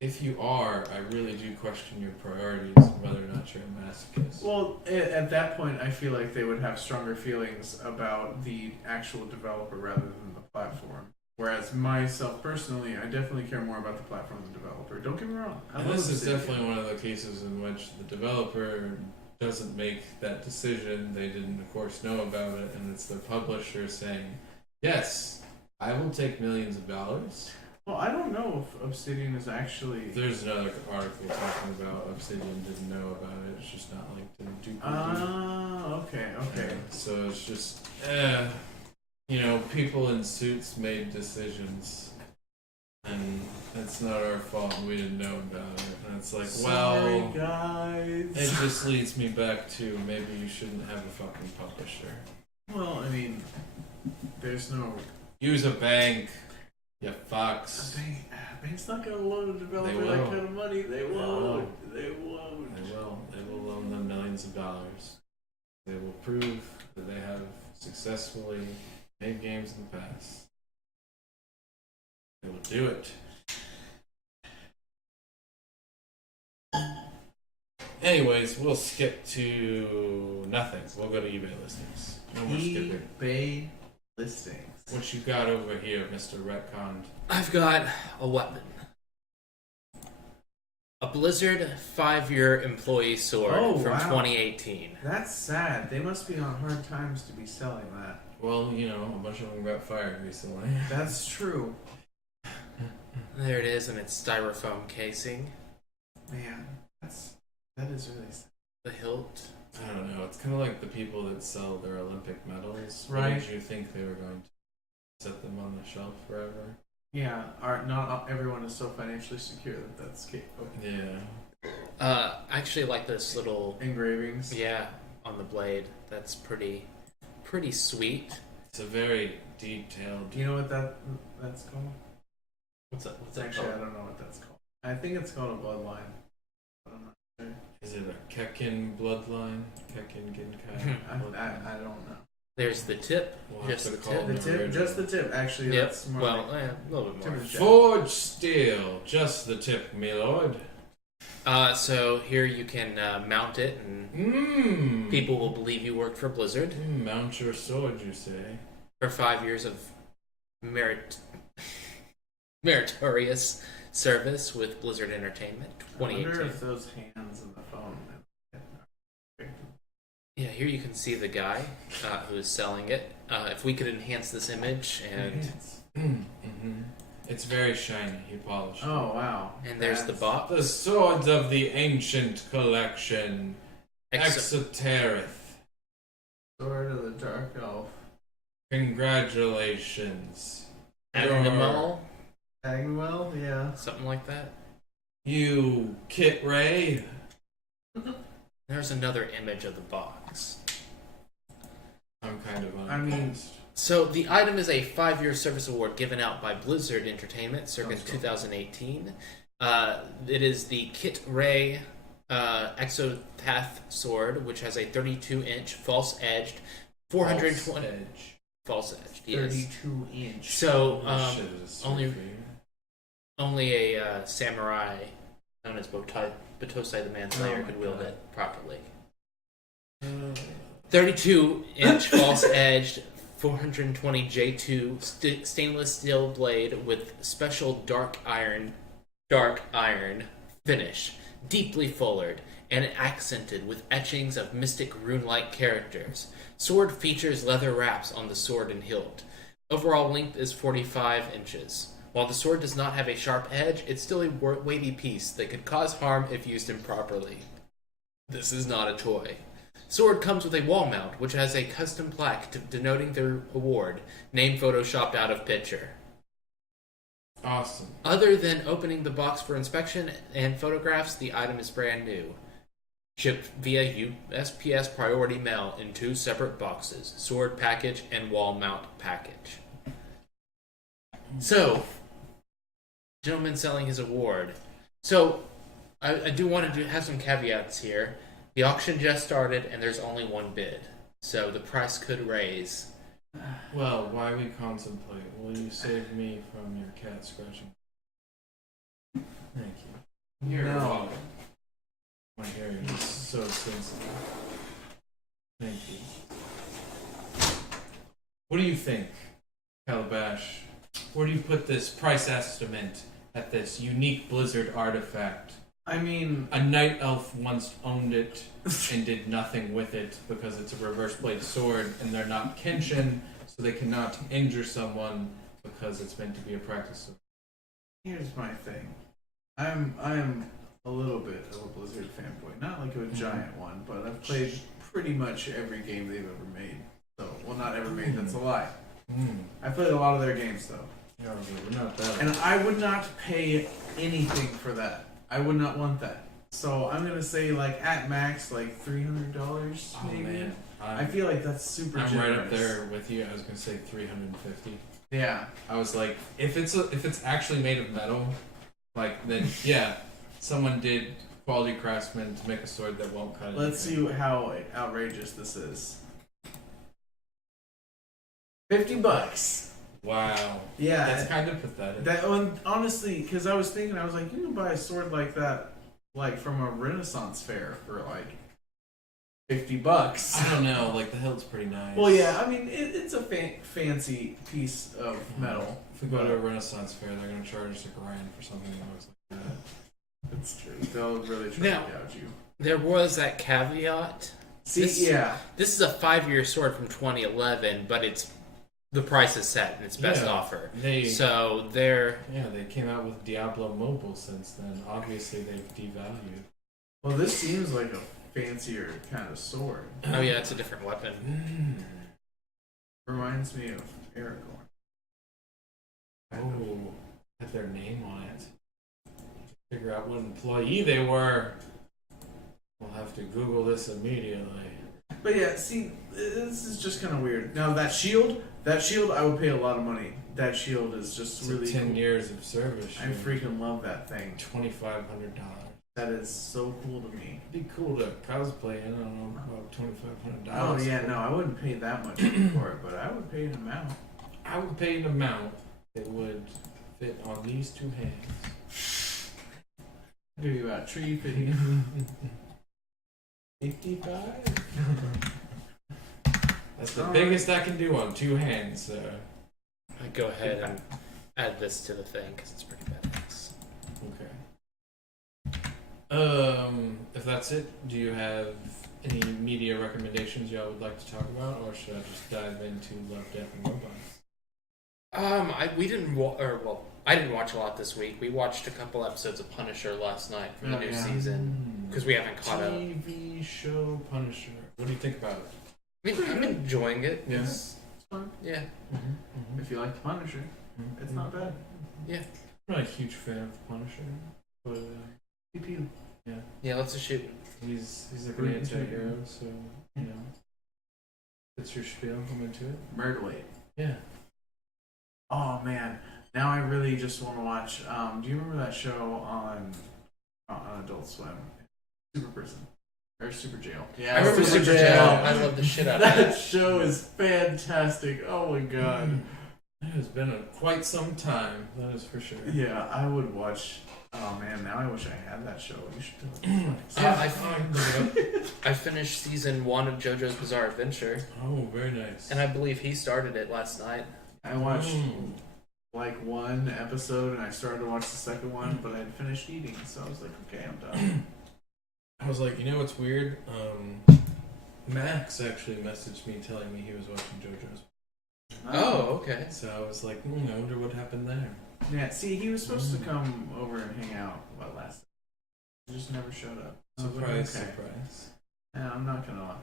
If you are, I really do question your priorities and whether or not you're a masochist. Well, at that point, I feel like they would have stronger feelings about the actual developer rather than the platform. Whereas myself personally, I definitely care more about the platform than the developer. Don't get me wrong. And this is definitely one of the cases in which the developer doesn't make that decision. They didn't, of course, know about it, and it's the publisher saying, yes, I will take millions of dollars. Well, I don't know if Obsidian is actually... There's another article talking about Obsidian didn't know about it. It's just not linked to Duke. Okay. So it's just, people in suits made decisions, and it's not our fault. We didn't know about it, and it's like, Sorry, well, guys. it just leads me back to maybe you shouldn't have a fucking publisher. Well, I mean, there's no... Use a bank, you fucks. A bank's not gonna loan a developer They that will. kind of money. They won't. They won't. They will. They will loan them millions of dollars. They will prove that they have successfully made games in the past. They will do it. Anyways, we'll skip to nothing. We'll go to eBay listings. No more skipping. eBay listings. What you got over here, Mr. Retcon? I've got a weapon. A Blizzard 5-year employee sword from 2018. That's sad. They must be on hard times to be selling that. Well, a bunch of them got fired recently. That's true. There it is in its styrofoam casing. Man, that is really sad. The hilt. I don't know. It's kind of like the people that sell their Olympic medals. Right. What did you think they were going to set them on the shelf forever? Yeah, not everyone is so financially secure that that's capable. Yeah. I actually like this little Engravings. Yeah, on the blade. That's pretty sweet. It's a very detailed. Do you know what that's called? What's that? What's that Actually, called? I don't know what that's called. I think it's called a bloodline. But I'm not sure. Is it a Kekin bloodline? Kekin Genkai? I don't know. There's the tip. We'll have Just to the call tip. The them tip, original. just the tip. Actually, Yep. that's more. Well, like, a little bit more. Timber's jack. Forged steel, just the tip, my lord. So here you can mount it, and people will believe you worked for Blizzard Mount your sword, you say? for 5 years of meritorious service with Blizzard Entertainment. I wonder 2018. if those hands in the phone. Yeah, here you can see the guy who is selling it. If we could enhance this image and It's very shiny. He polished it. Oh wow! And there's the box. The Swords of the Ancient Collection. Exoterith. Sword of the Dark Elf. Congratulations. Animal, Agwell, yeah. something like that. You, Kit Ray. There's another image of the box. I'm kind of I mean, unimpressed. So the item is a 5-year service award given out by Blizzard Entertainment circa Sounds cool. 2018. It is the Kit Ray Exotath sword, which has a 32-inch false-edged, 420 Edge. false-edged. Yes. 32-inch. So Shit is a sword only for you. only a samurai known as Batosai the Manslayer Oh my could wield God. it properly. 32-inch false-edged, 420 J2 stainless steel blade with special dark iron finish, deeply fulled and accented with etchings of mystic rune-like characters. Sword features leather wraps on the sword and hilt. Overall length is 45 inches. While the sword does not have a sharp edge, it's still a weighty piece that could cause harm if used improperly. This is not a toy. Sword comes with a wall mount, which has a custom plaque denoting the award, name photoshopped out of picture. Awesome. Other than opening the box for inspection and photographs, the item is brand new. Shipped via USPS Priority Mail in 2 separate boxes, sword package and wall mount package. So, gentleman selling his award. So, I do want to have some caveats here. The auction just started and there's only one bid. So the price could raise. Well, why we contemplate? Will you save me from your cat scratching? Thank you. You're welcome. My hearing is so sensitive. Thank you. What do you think, Calabash? Where do you put this price estimate at this unique Blizzard artifact? I mean, A night elf once owned it and did nothing with it because it's a reverse blade sword and they're not Kenshin, so they cannot injure someone because it's meant to be a practice sword. here's my thing. I'm a little bit of a Blizzard fanboy. Not like a giant one, but I've played pretty much every game they've ever made. So, well, not ever made, that's a lie. I played a lot of their games, though. Yeah, we're not that. And I would not pay anything for that. I would not want that. So I'm gonna say like at max like $300 Oh maybe. man, I feel like that's super I'm generous. right up there with you. I was gonna say 350. Yeah. I was like, if it's actually made of metal, like then yeah, someone did quality craftsman to make a sword that won't cut. Let's anything. see how outrageous this is. $50. Wow. Yeah. That's kind of pathetic. That one, honestly, because I was thinking, I was like, you can buy a sword like that, like from a Renaissance fair for like $50. I don't know. Like the hilt's pretty nice. Well, yeah, I mean, it's a fancy piece of metal. If we go to a Renaissance fair, they're gonna charge us $1,000 for something that looks like that. That's true. They'll really try Now- to gouge you. There was that caveat. See, This- yeah. This is a 5-year sword from 2011, but the price is set and it's best Yeah. offer. So they're they came out with Diablo Mobile since then. Obviously, they've devalued. Well, this seems like a fancier kind of sword. oh yeah, it's a different weapon. Reminds me of Aragorn. Oh, had their name on it. Figure out what employee they were. We'll have to Google this immediately. But yeah, see, this is just kind of weird. Now that shield, I would pay a lot of money. That shield is just It's really 10 cool. years of service. I freaking love that thing. $2,500. That is so cool to me. It'd be cool to cosplay. I don't know about $2,500. Oh yeah, no, I wouldn't pay that much for it, but I would pay an amount. I would pay an amount that would fit on these two hands. Do you got tree fitting? 55. That's the All biggest I can do on two hands. I go ahead and add this to the thing because it's pretty badass. Okay. If that's it, do you have any media recommendations y'all would like to talk about, or should I just dive into Love, Death, and Robots? We didn't I didn't watch a lot this week. We watched a couple episodes of Punisher last night for the new season because we haven't caught up. TV show Punisher. What do you think about it? I'm enjoying it. Yeah. It's fun. Yeah. If you like the Punisher, it's not bad. Yeah. I'm not a huge fan of Punisher, but Pew pew. Yeah, lots of shooting. he's like an anti-hero, so you know. That's your spiel. I'm into it. Murderweight. Yeah. Oh man, now I really just want to watch. Do you remember that show on Adult Swim? Super Prison or Super Jail? Yeah, I remember Super Jail. I love the shit out of that that. show is fantastic. Oh my god. It has been quite some time. That is for sure. Yeah, I would watch. Oh man, now I wish I had that show. You should do it. I finished season 1 of JoJo's Bizarre Adventure. Oh, very nice. And I believe he started it last night. I watched like one episode and I started to watch the second one, but I'd finished eating, so I was like, okay, I'm done. I was like, you know what's weird? Max actually messaged me telling me he was watching JoJo's. Oh, okay. So I was like, I wonder what happened there. Yeah, see, he was supposed to come over and hang out last time. He just never showed up. Surprise, surprise. Yeah, I'm not gonna.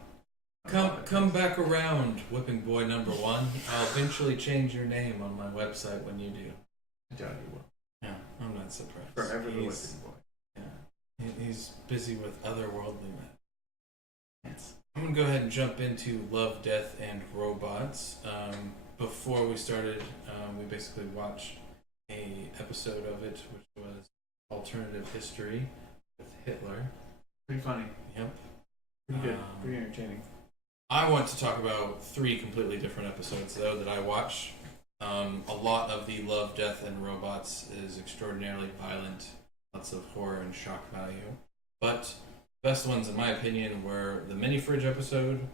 Come back around, whipping boy number 1. I'll eventually change your name on my website when you do. I doubt he will. Yeah, I'm not surprised. Forever the whipping boy. Yeah, he's busy with otherworldly men. Yes. I'm gonna go ahead and jump into Love, Death, and Robots. Before we started, we basically watched a episode of it, which was Alternative History with Hitler. Pretty funny. Yep. Pretty good. Pretty entertaining. I want to talk about 3 completely different episodes, though, that I watched. A lot of the Love, Death, and Robots is extraordinarily violent, lots of horror and shock value. But best ones, in my opinion, were the mini fridge episode,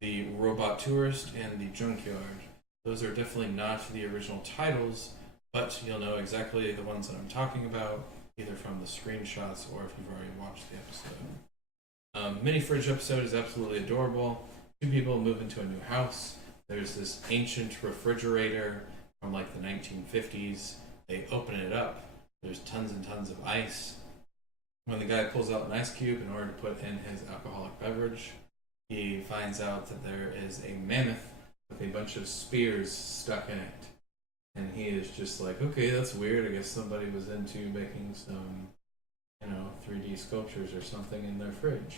the Robot Tourist, and the Junkyard. Those are definitely not the original titles, but you'll know exactly the ones that I'm talking about, either from the screenshots or if you've already watched the episode. Mini fridge episode is absolutely adorable. 2 people move into a new house. There's this ancient refrigerator from like the 1950s. They open it up. There's tons and tons of ice. When the guy pulls out an ice cube in order to put in his alcoholic beverage, he finds out that there is a mammoth with a bunch of spears stuck in it. And he is just like, okay, that's weird. I guess somebody was into making some, 3D sculptures or something in their fridge.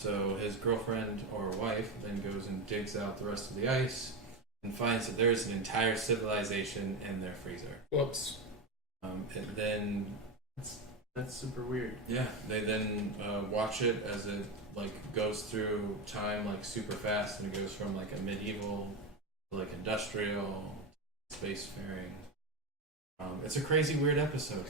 So his girlfriend or wife then goes and digs out the rest of the ice and finds that there's an entire civilization in their freezer. Whoops. And then That's super weird. yeah, they then watch it as it goes through time super fast, and it goes from a medieval to industrial, spacefaring. It's a crazy weird episode.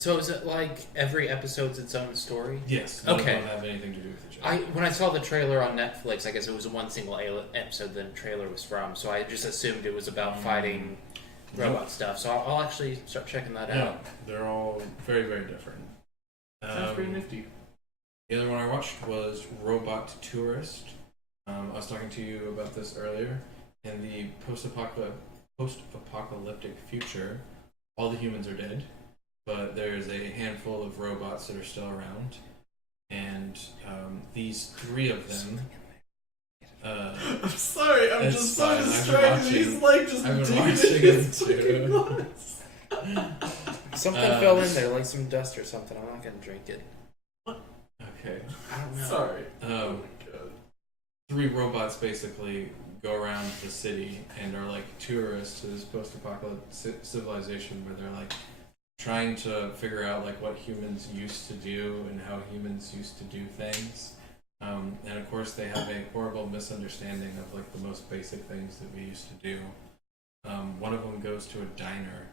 So is it like every episode's its own story? Yes. Okay. Don't have anything to do with each other. When I saw the trailer on Netflix, I guess it was one single episode that the trailer was from, so I just assumed it was about fighting robot stuff. So I'll actually start checking that out. They're all very, very different. Sounds pretty nifty. The other one I watched was Robot Tourist. I was talking to you about this earlier. In the post-apocalyptic future, all the humans are dead, but there's a handful of robots that are still around, and these 3 of them. I'm sorry, I'm just so fine. distracted. He's just I've been digging watching in his it too. fucking glass. Something fell in there, like some dust or something. I'm not gonna drink it. Okay. I don't know. Sorry. Oh my god. 3 robots basically go around the city and are tourists to this post-apocalyptic civilization where they're trying to figure out what humans used to do and how humans used to do things. And of course they have a horrible misunderstanding of the most basic things that we used to do. One of them goes to a diner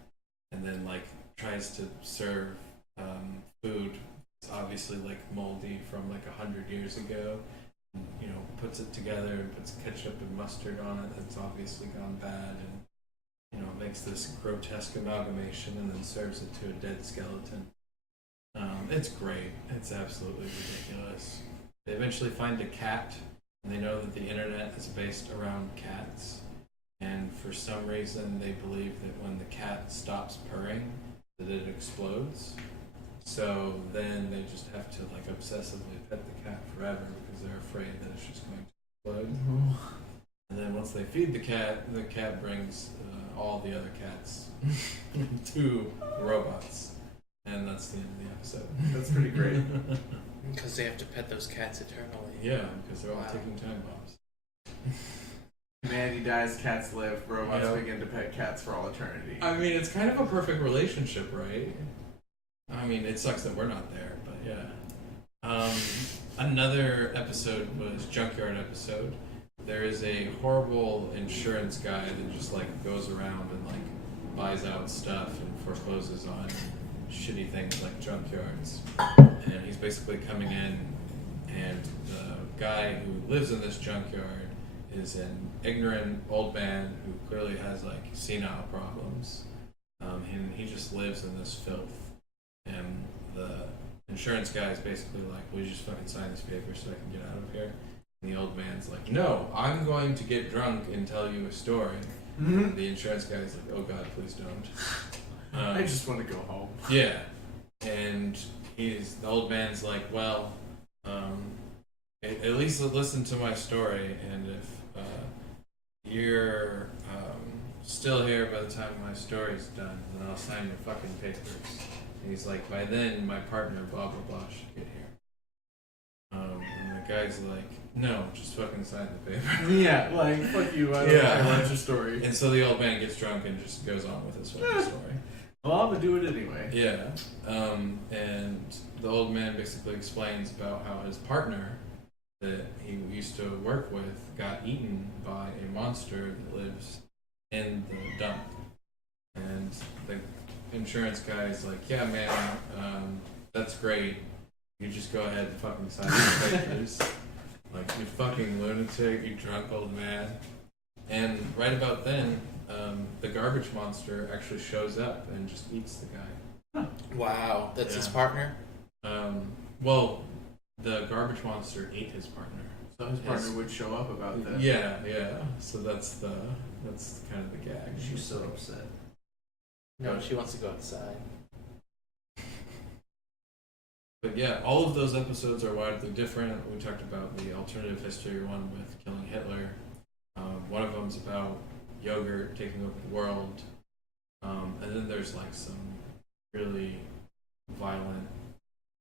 and then tries to serve food. It's obviously moldy from 100 years ago. And, puts it together and puts ketchup and mustard on it that's obviously gone bad, and makes this grotesque amalgamation and then serves it to a dead skeleton. It's great. It's absolutely ridiculous. They eventually find a cat, and they know that the internet is based around cats. and for some reason they believe that when the cat stops purring, that it explodes. So then they just have to like obsessively pet the cat forever because they're afraid that it's just going to explode. And then once they feed the cat brings all the other cats to the robots. And that's the end of the episode. That's pretty great. Because they have to pet those cats eternally. Yeah, because they're all taking time bombs. Humanity dies, cats live, robots Yep. begin to pet cats for all eternity. I mean, it's kind of a perfect relationship, right? I mean, it sucks that we're not there, but yeah. Another episode was Junkyard episode. There is a horrible insurance guy that just like goes around and like buys out stuff and forecloses on shitty things like junkyards. And he's basically coming in, and the guy who lives in this junkyard is an ignorant old man who clearly has like senile problems. And he just lives in this filth. And the insurance guy is basically like, will you just fucking sign this paper so I can get out of here? And the old man's like, no, I'm going to get drunk and tell you a story. And the insurance guy's like, oh god, please don't. I just want to go home. Yeah. And the old man's like, well, at least listen to my story, and if you're still here by the time my story's done, then I'll sign your fucking papers. And he's like, by then my partner blah blah blah should get here. And the guy's like, no, just fucking sign the paper. Yeah, like, fuck you, I don't want your story. And so the old man gets drunk and just goes on with his fucking story. Well, I'm gonna do it anyway. Yeah. And the old man basically explains about how his partner that he used to work with got eaten by a monster that lives in the dump. And the insurance guy's like, yeah, man, that's great. You just go ahead and fucking sign the papers. Like, you fucking lunatic, you drunk old man. And right about then, the garbage monster actually shows up and just eats the guy. Wow, that's his Yeah. partner? Well, the garbage monster ate his partner. So his partner would show up about that. Yeah. So that's kind of the gag. She's so upset. No, she wants to go outside. But yeah, all of those episodes are widely different. We talked about the alternative history one with killing Hitler. One of them's about yogurt taking over the world. And then there's like some really violent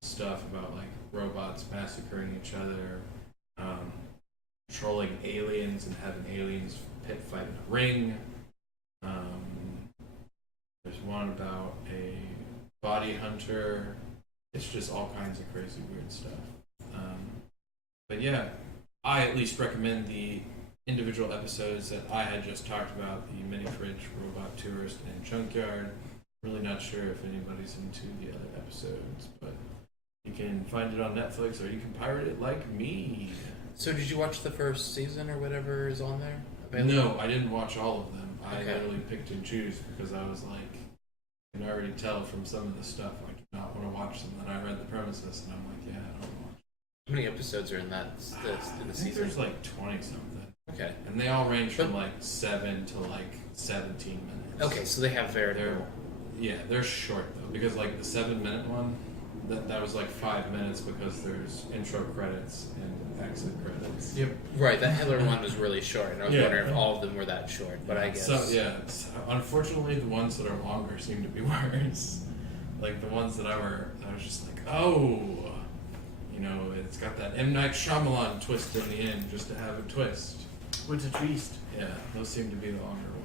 stuff about like robots massacring each other, controlling aliens and having aliens pit fight in a ring. There's one about a body hunter. It's just all kinds of crazy weird stuff. But yeah, I at least recommend the individual episodes that I had just talked about, the Mini Fridge, Robot Tourist, and Junkyard. Really not sure if anybody's into the other episodes, but you can find it on Netflix or you can pirate it like me. So did you watch the first season or whatever is on there? No, I didn't watch all of them. I Okay. literally picked and choose because I was like, I can already tell from some of the stuff I do not want to watch them. And I read the premises and I'm like, yeah, I don't want to watch. How many episodes are in that in the I think season? there's like 20 something. Okay. And they all range from like 7 to like 17 minutes. Okay, so they have variable. They're short though, because like the 7-minute one, that was like 5 minutes because there's intro credits and exit credits. Yep. Right, that Hitler one was really short, and I was Yeah. wondering if all of them were that short, but I guess. So unfortunately, the ones that are longer seem to be worse. Like the ones that I was just like, oh, you know, it's got that M. Night Shyamalan twist in the end just to have a twist. What's a twist? Yeah, those seem to be the longer ones.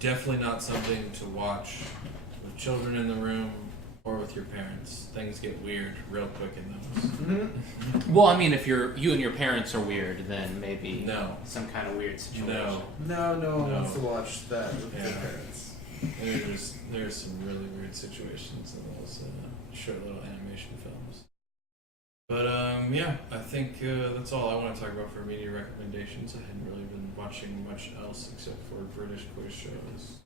Definitely not something to watch with children in the room or with your parents. Things get weird real quick in those. Mm-hmm. Well, I mean, if you and your parents are weird, then maybe No. some kind of weird situation. No one No. wants to watch that with their Yeah. parents. There's some really weird situations in those short little animation films. But yeah, I think that's all I want to talk about for media recommendations. I hadn't really been watching much else except for British quiz shows.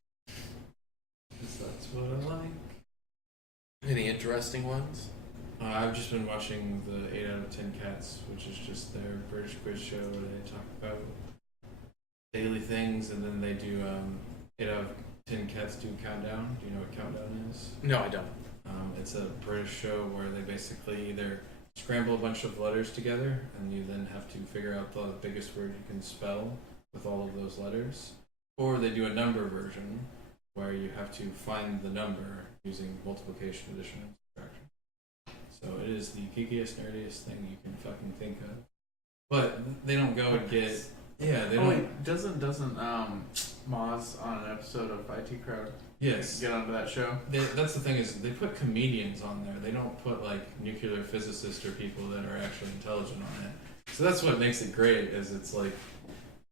Because that's what I like. Any interesting ones? I've just been watching the 8 out of 10 Cats, which is just their British quiz show where they talk about daily things, and then they do 8 out of 10 Cats do Countdown. Do you know what Countdown is? No, I don't. It's a British show where they basically either scramble a bunch of letters together, and you then have to figure out the biggest word you can spell with all of those letters, or they do a number version where you have to find the number using multiplication, addition, and subtraction. So it is the geekiest, nerdiest thing you can fucking think of. But they don't go and get... Yeah, they don't... Wait, doesn't Moz on an episode of IT Crowd Yes. get onto that show? That's the thing, is they put comedians on there. They don't put like nuclear physicists or people that are actually intelligent on it. So that's what makes it great, is it's like,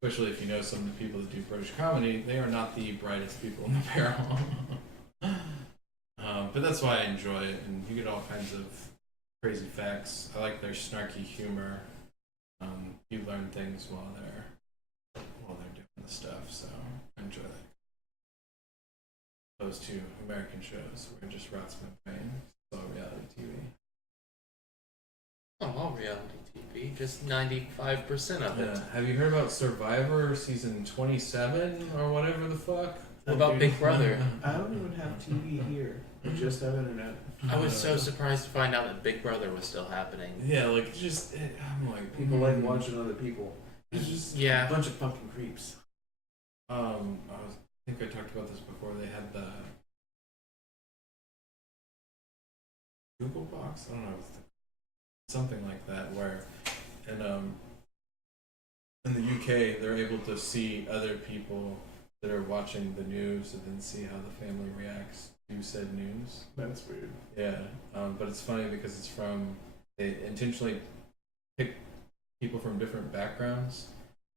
especially if you know some of the people that do British comedy, they are not the brightest people in the barrel. But that's why I enjoy it, and you get all kinds of crazy facts. I like their snarky humor. You learn things while they're doing the stuff, so I enjoy that. Those two American shows where it just rots my brain. It's all reality TV. Oh, all reality TV, just 95% of it. Yeah. Have you heard about Survivor season 27 or whatever the fuck? What about Big Brother? I don't even have TV here. I just have internet. I was so surprised to find out that Big Brother was still happening. Yeah, like just I'm like People like watching other people. It's just Yeah. A bunch of fucking creeps. I think I talked about this before. They had the Google Box. I don't know, something like that, where in the UK they're able to see other people that are watching the news and then see how the family reacts to said news. That's weird. Yeah, but it's funny because it's from, they intentionally pick people from different backgrounds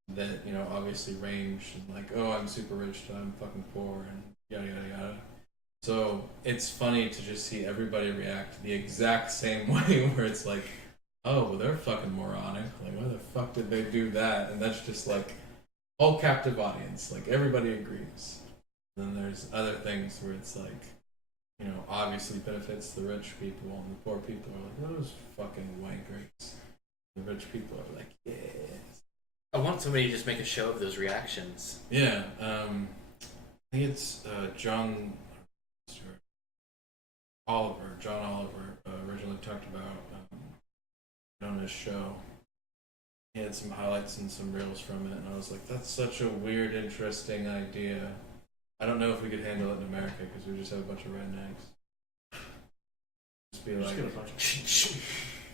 that, you know, obviously range, and like, oh, I'm super rich, I'm fucking poor, and yada yada yada. So it's funny to just see everybody react the exact same way, where it's like, oh, well, they're fucking moronic. Like, why the fuck did they do that? And that's just like all captive audience. Like, everybody agrees. And then there's other things where it's like, you know, obviously benefits the rich people, and the poor people are like, those fucking wankers. The rich people are like, yeah. I want somebody to just make a show of those reactions. Yeah, I think it's John Oliver originally talked about on his show. He had some highlights and some reels from it, and I was like, that's such a weird, interesting idea. I don't know if we could handle it in America, because we just have a bunch of rednecks. Just be like,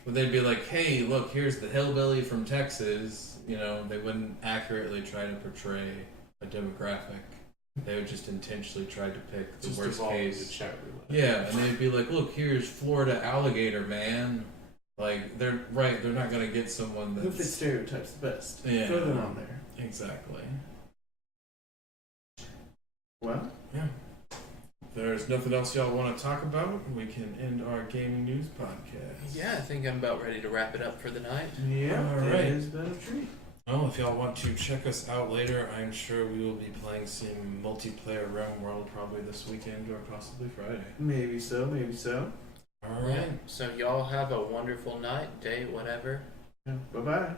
but they'd be like, hey, look, here's the hillbilly from Texas. You know, they wouldn't accurately try to portray a demographic. They would just intentionally try to pick the Just worst evolve case. into chat roulette. Yeah, and they'd be like, look, here's Florida alligator man. Like, they're not going to get someone Who fits that's... stereotypes the best? Yeah. Throw them on there. Exactly. Well, Yeah. If there's nothing else y'all want to talk about, we can end our gaming news podcast. Yeah, I think I'm about ready to wrap it up for the night. yeah, All it right. has been a treat. Well, if y'all want to check us out later, I'm sure we will be playing some multiplayer Realm World probably this weekend or possibly Friday. Maybe so, maybe so. All right. Yeah. So y'all have a wonderful night, day, whatever. Yeah. Bye-bye.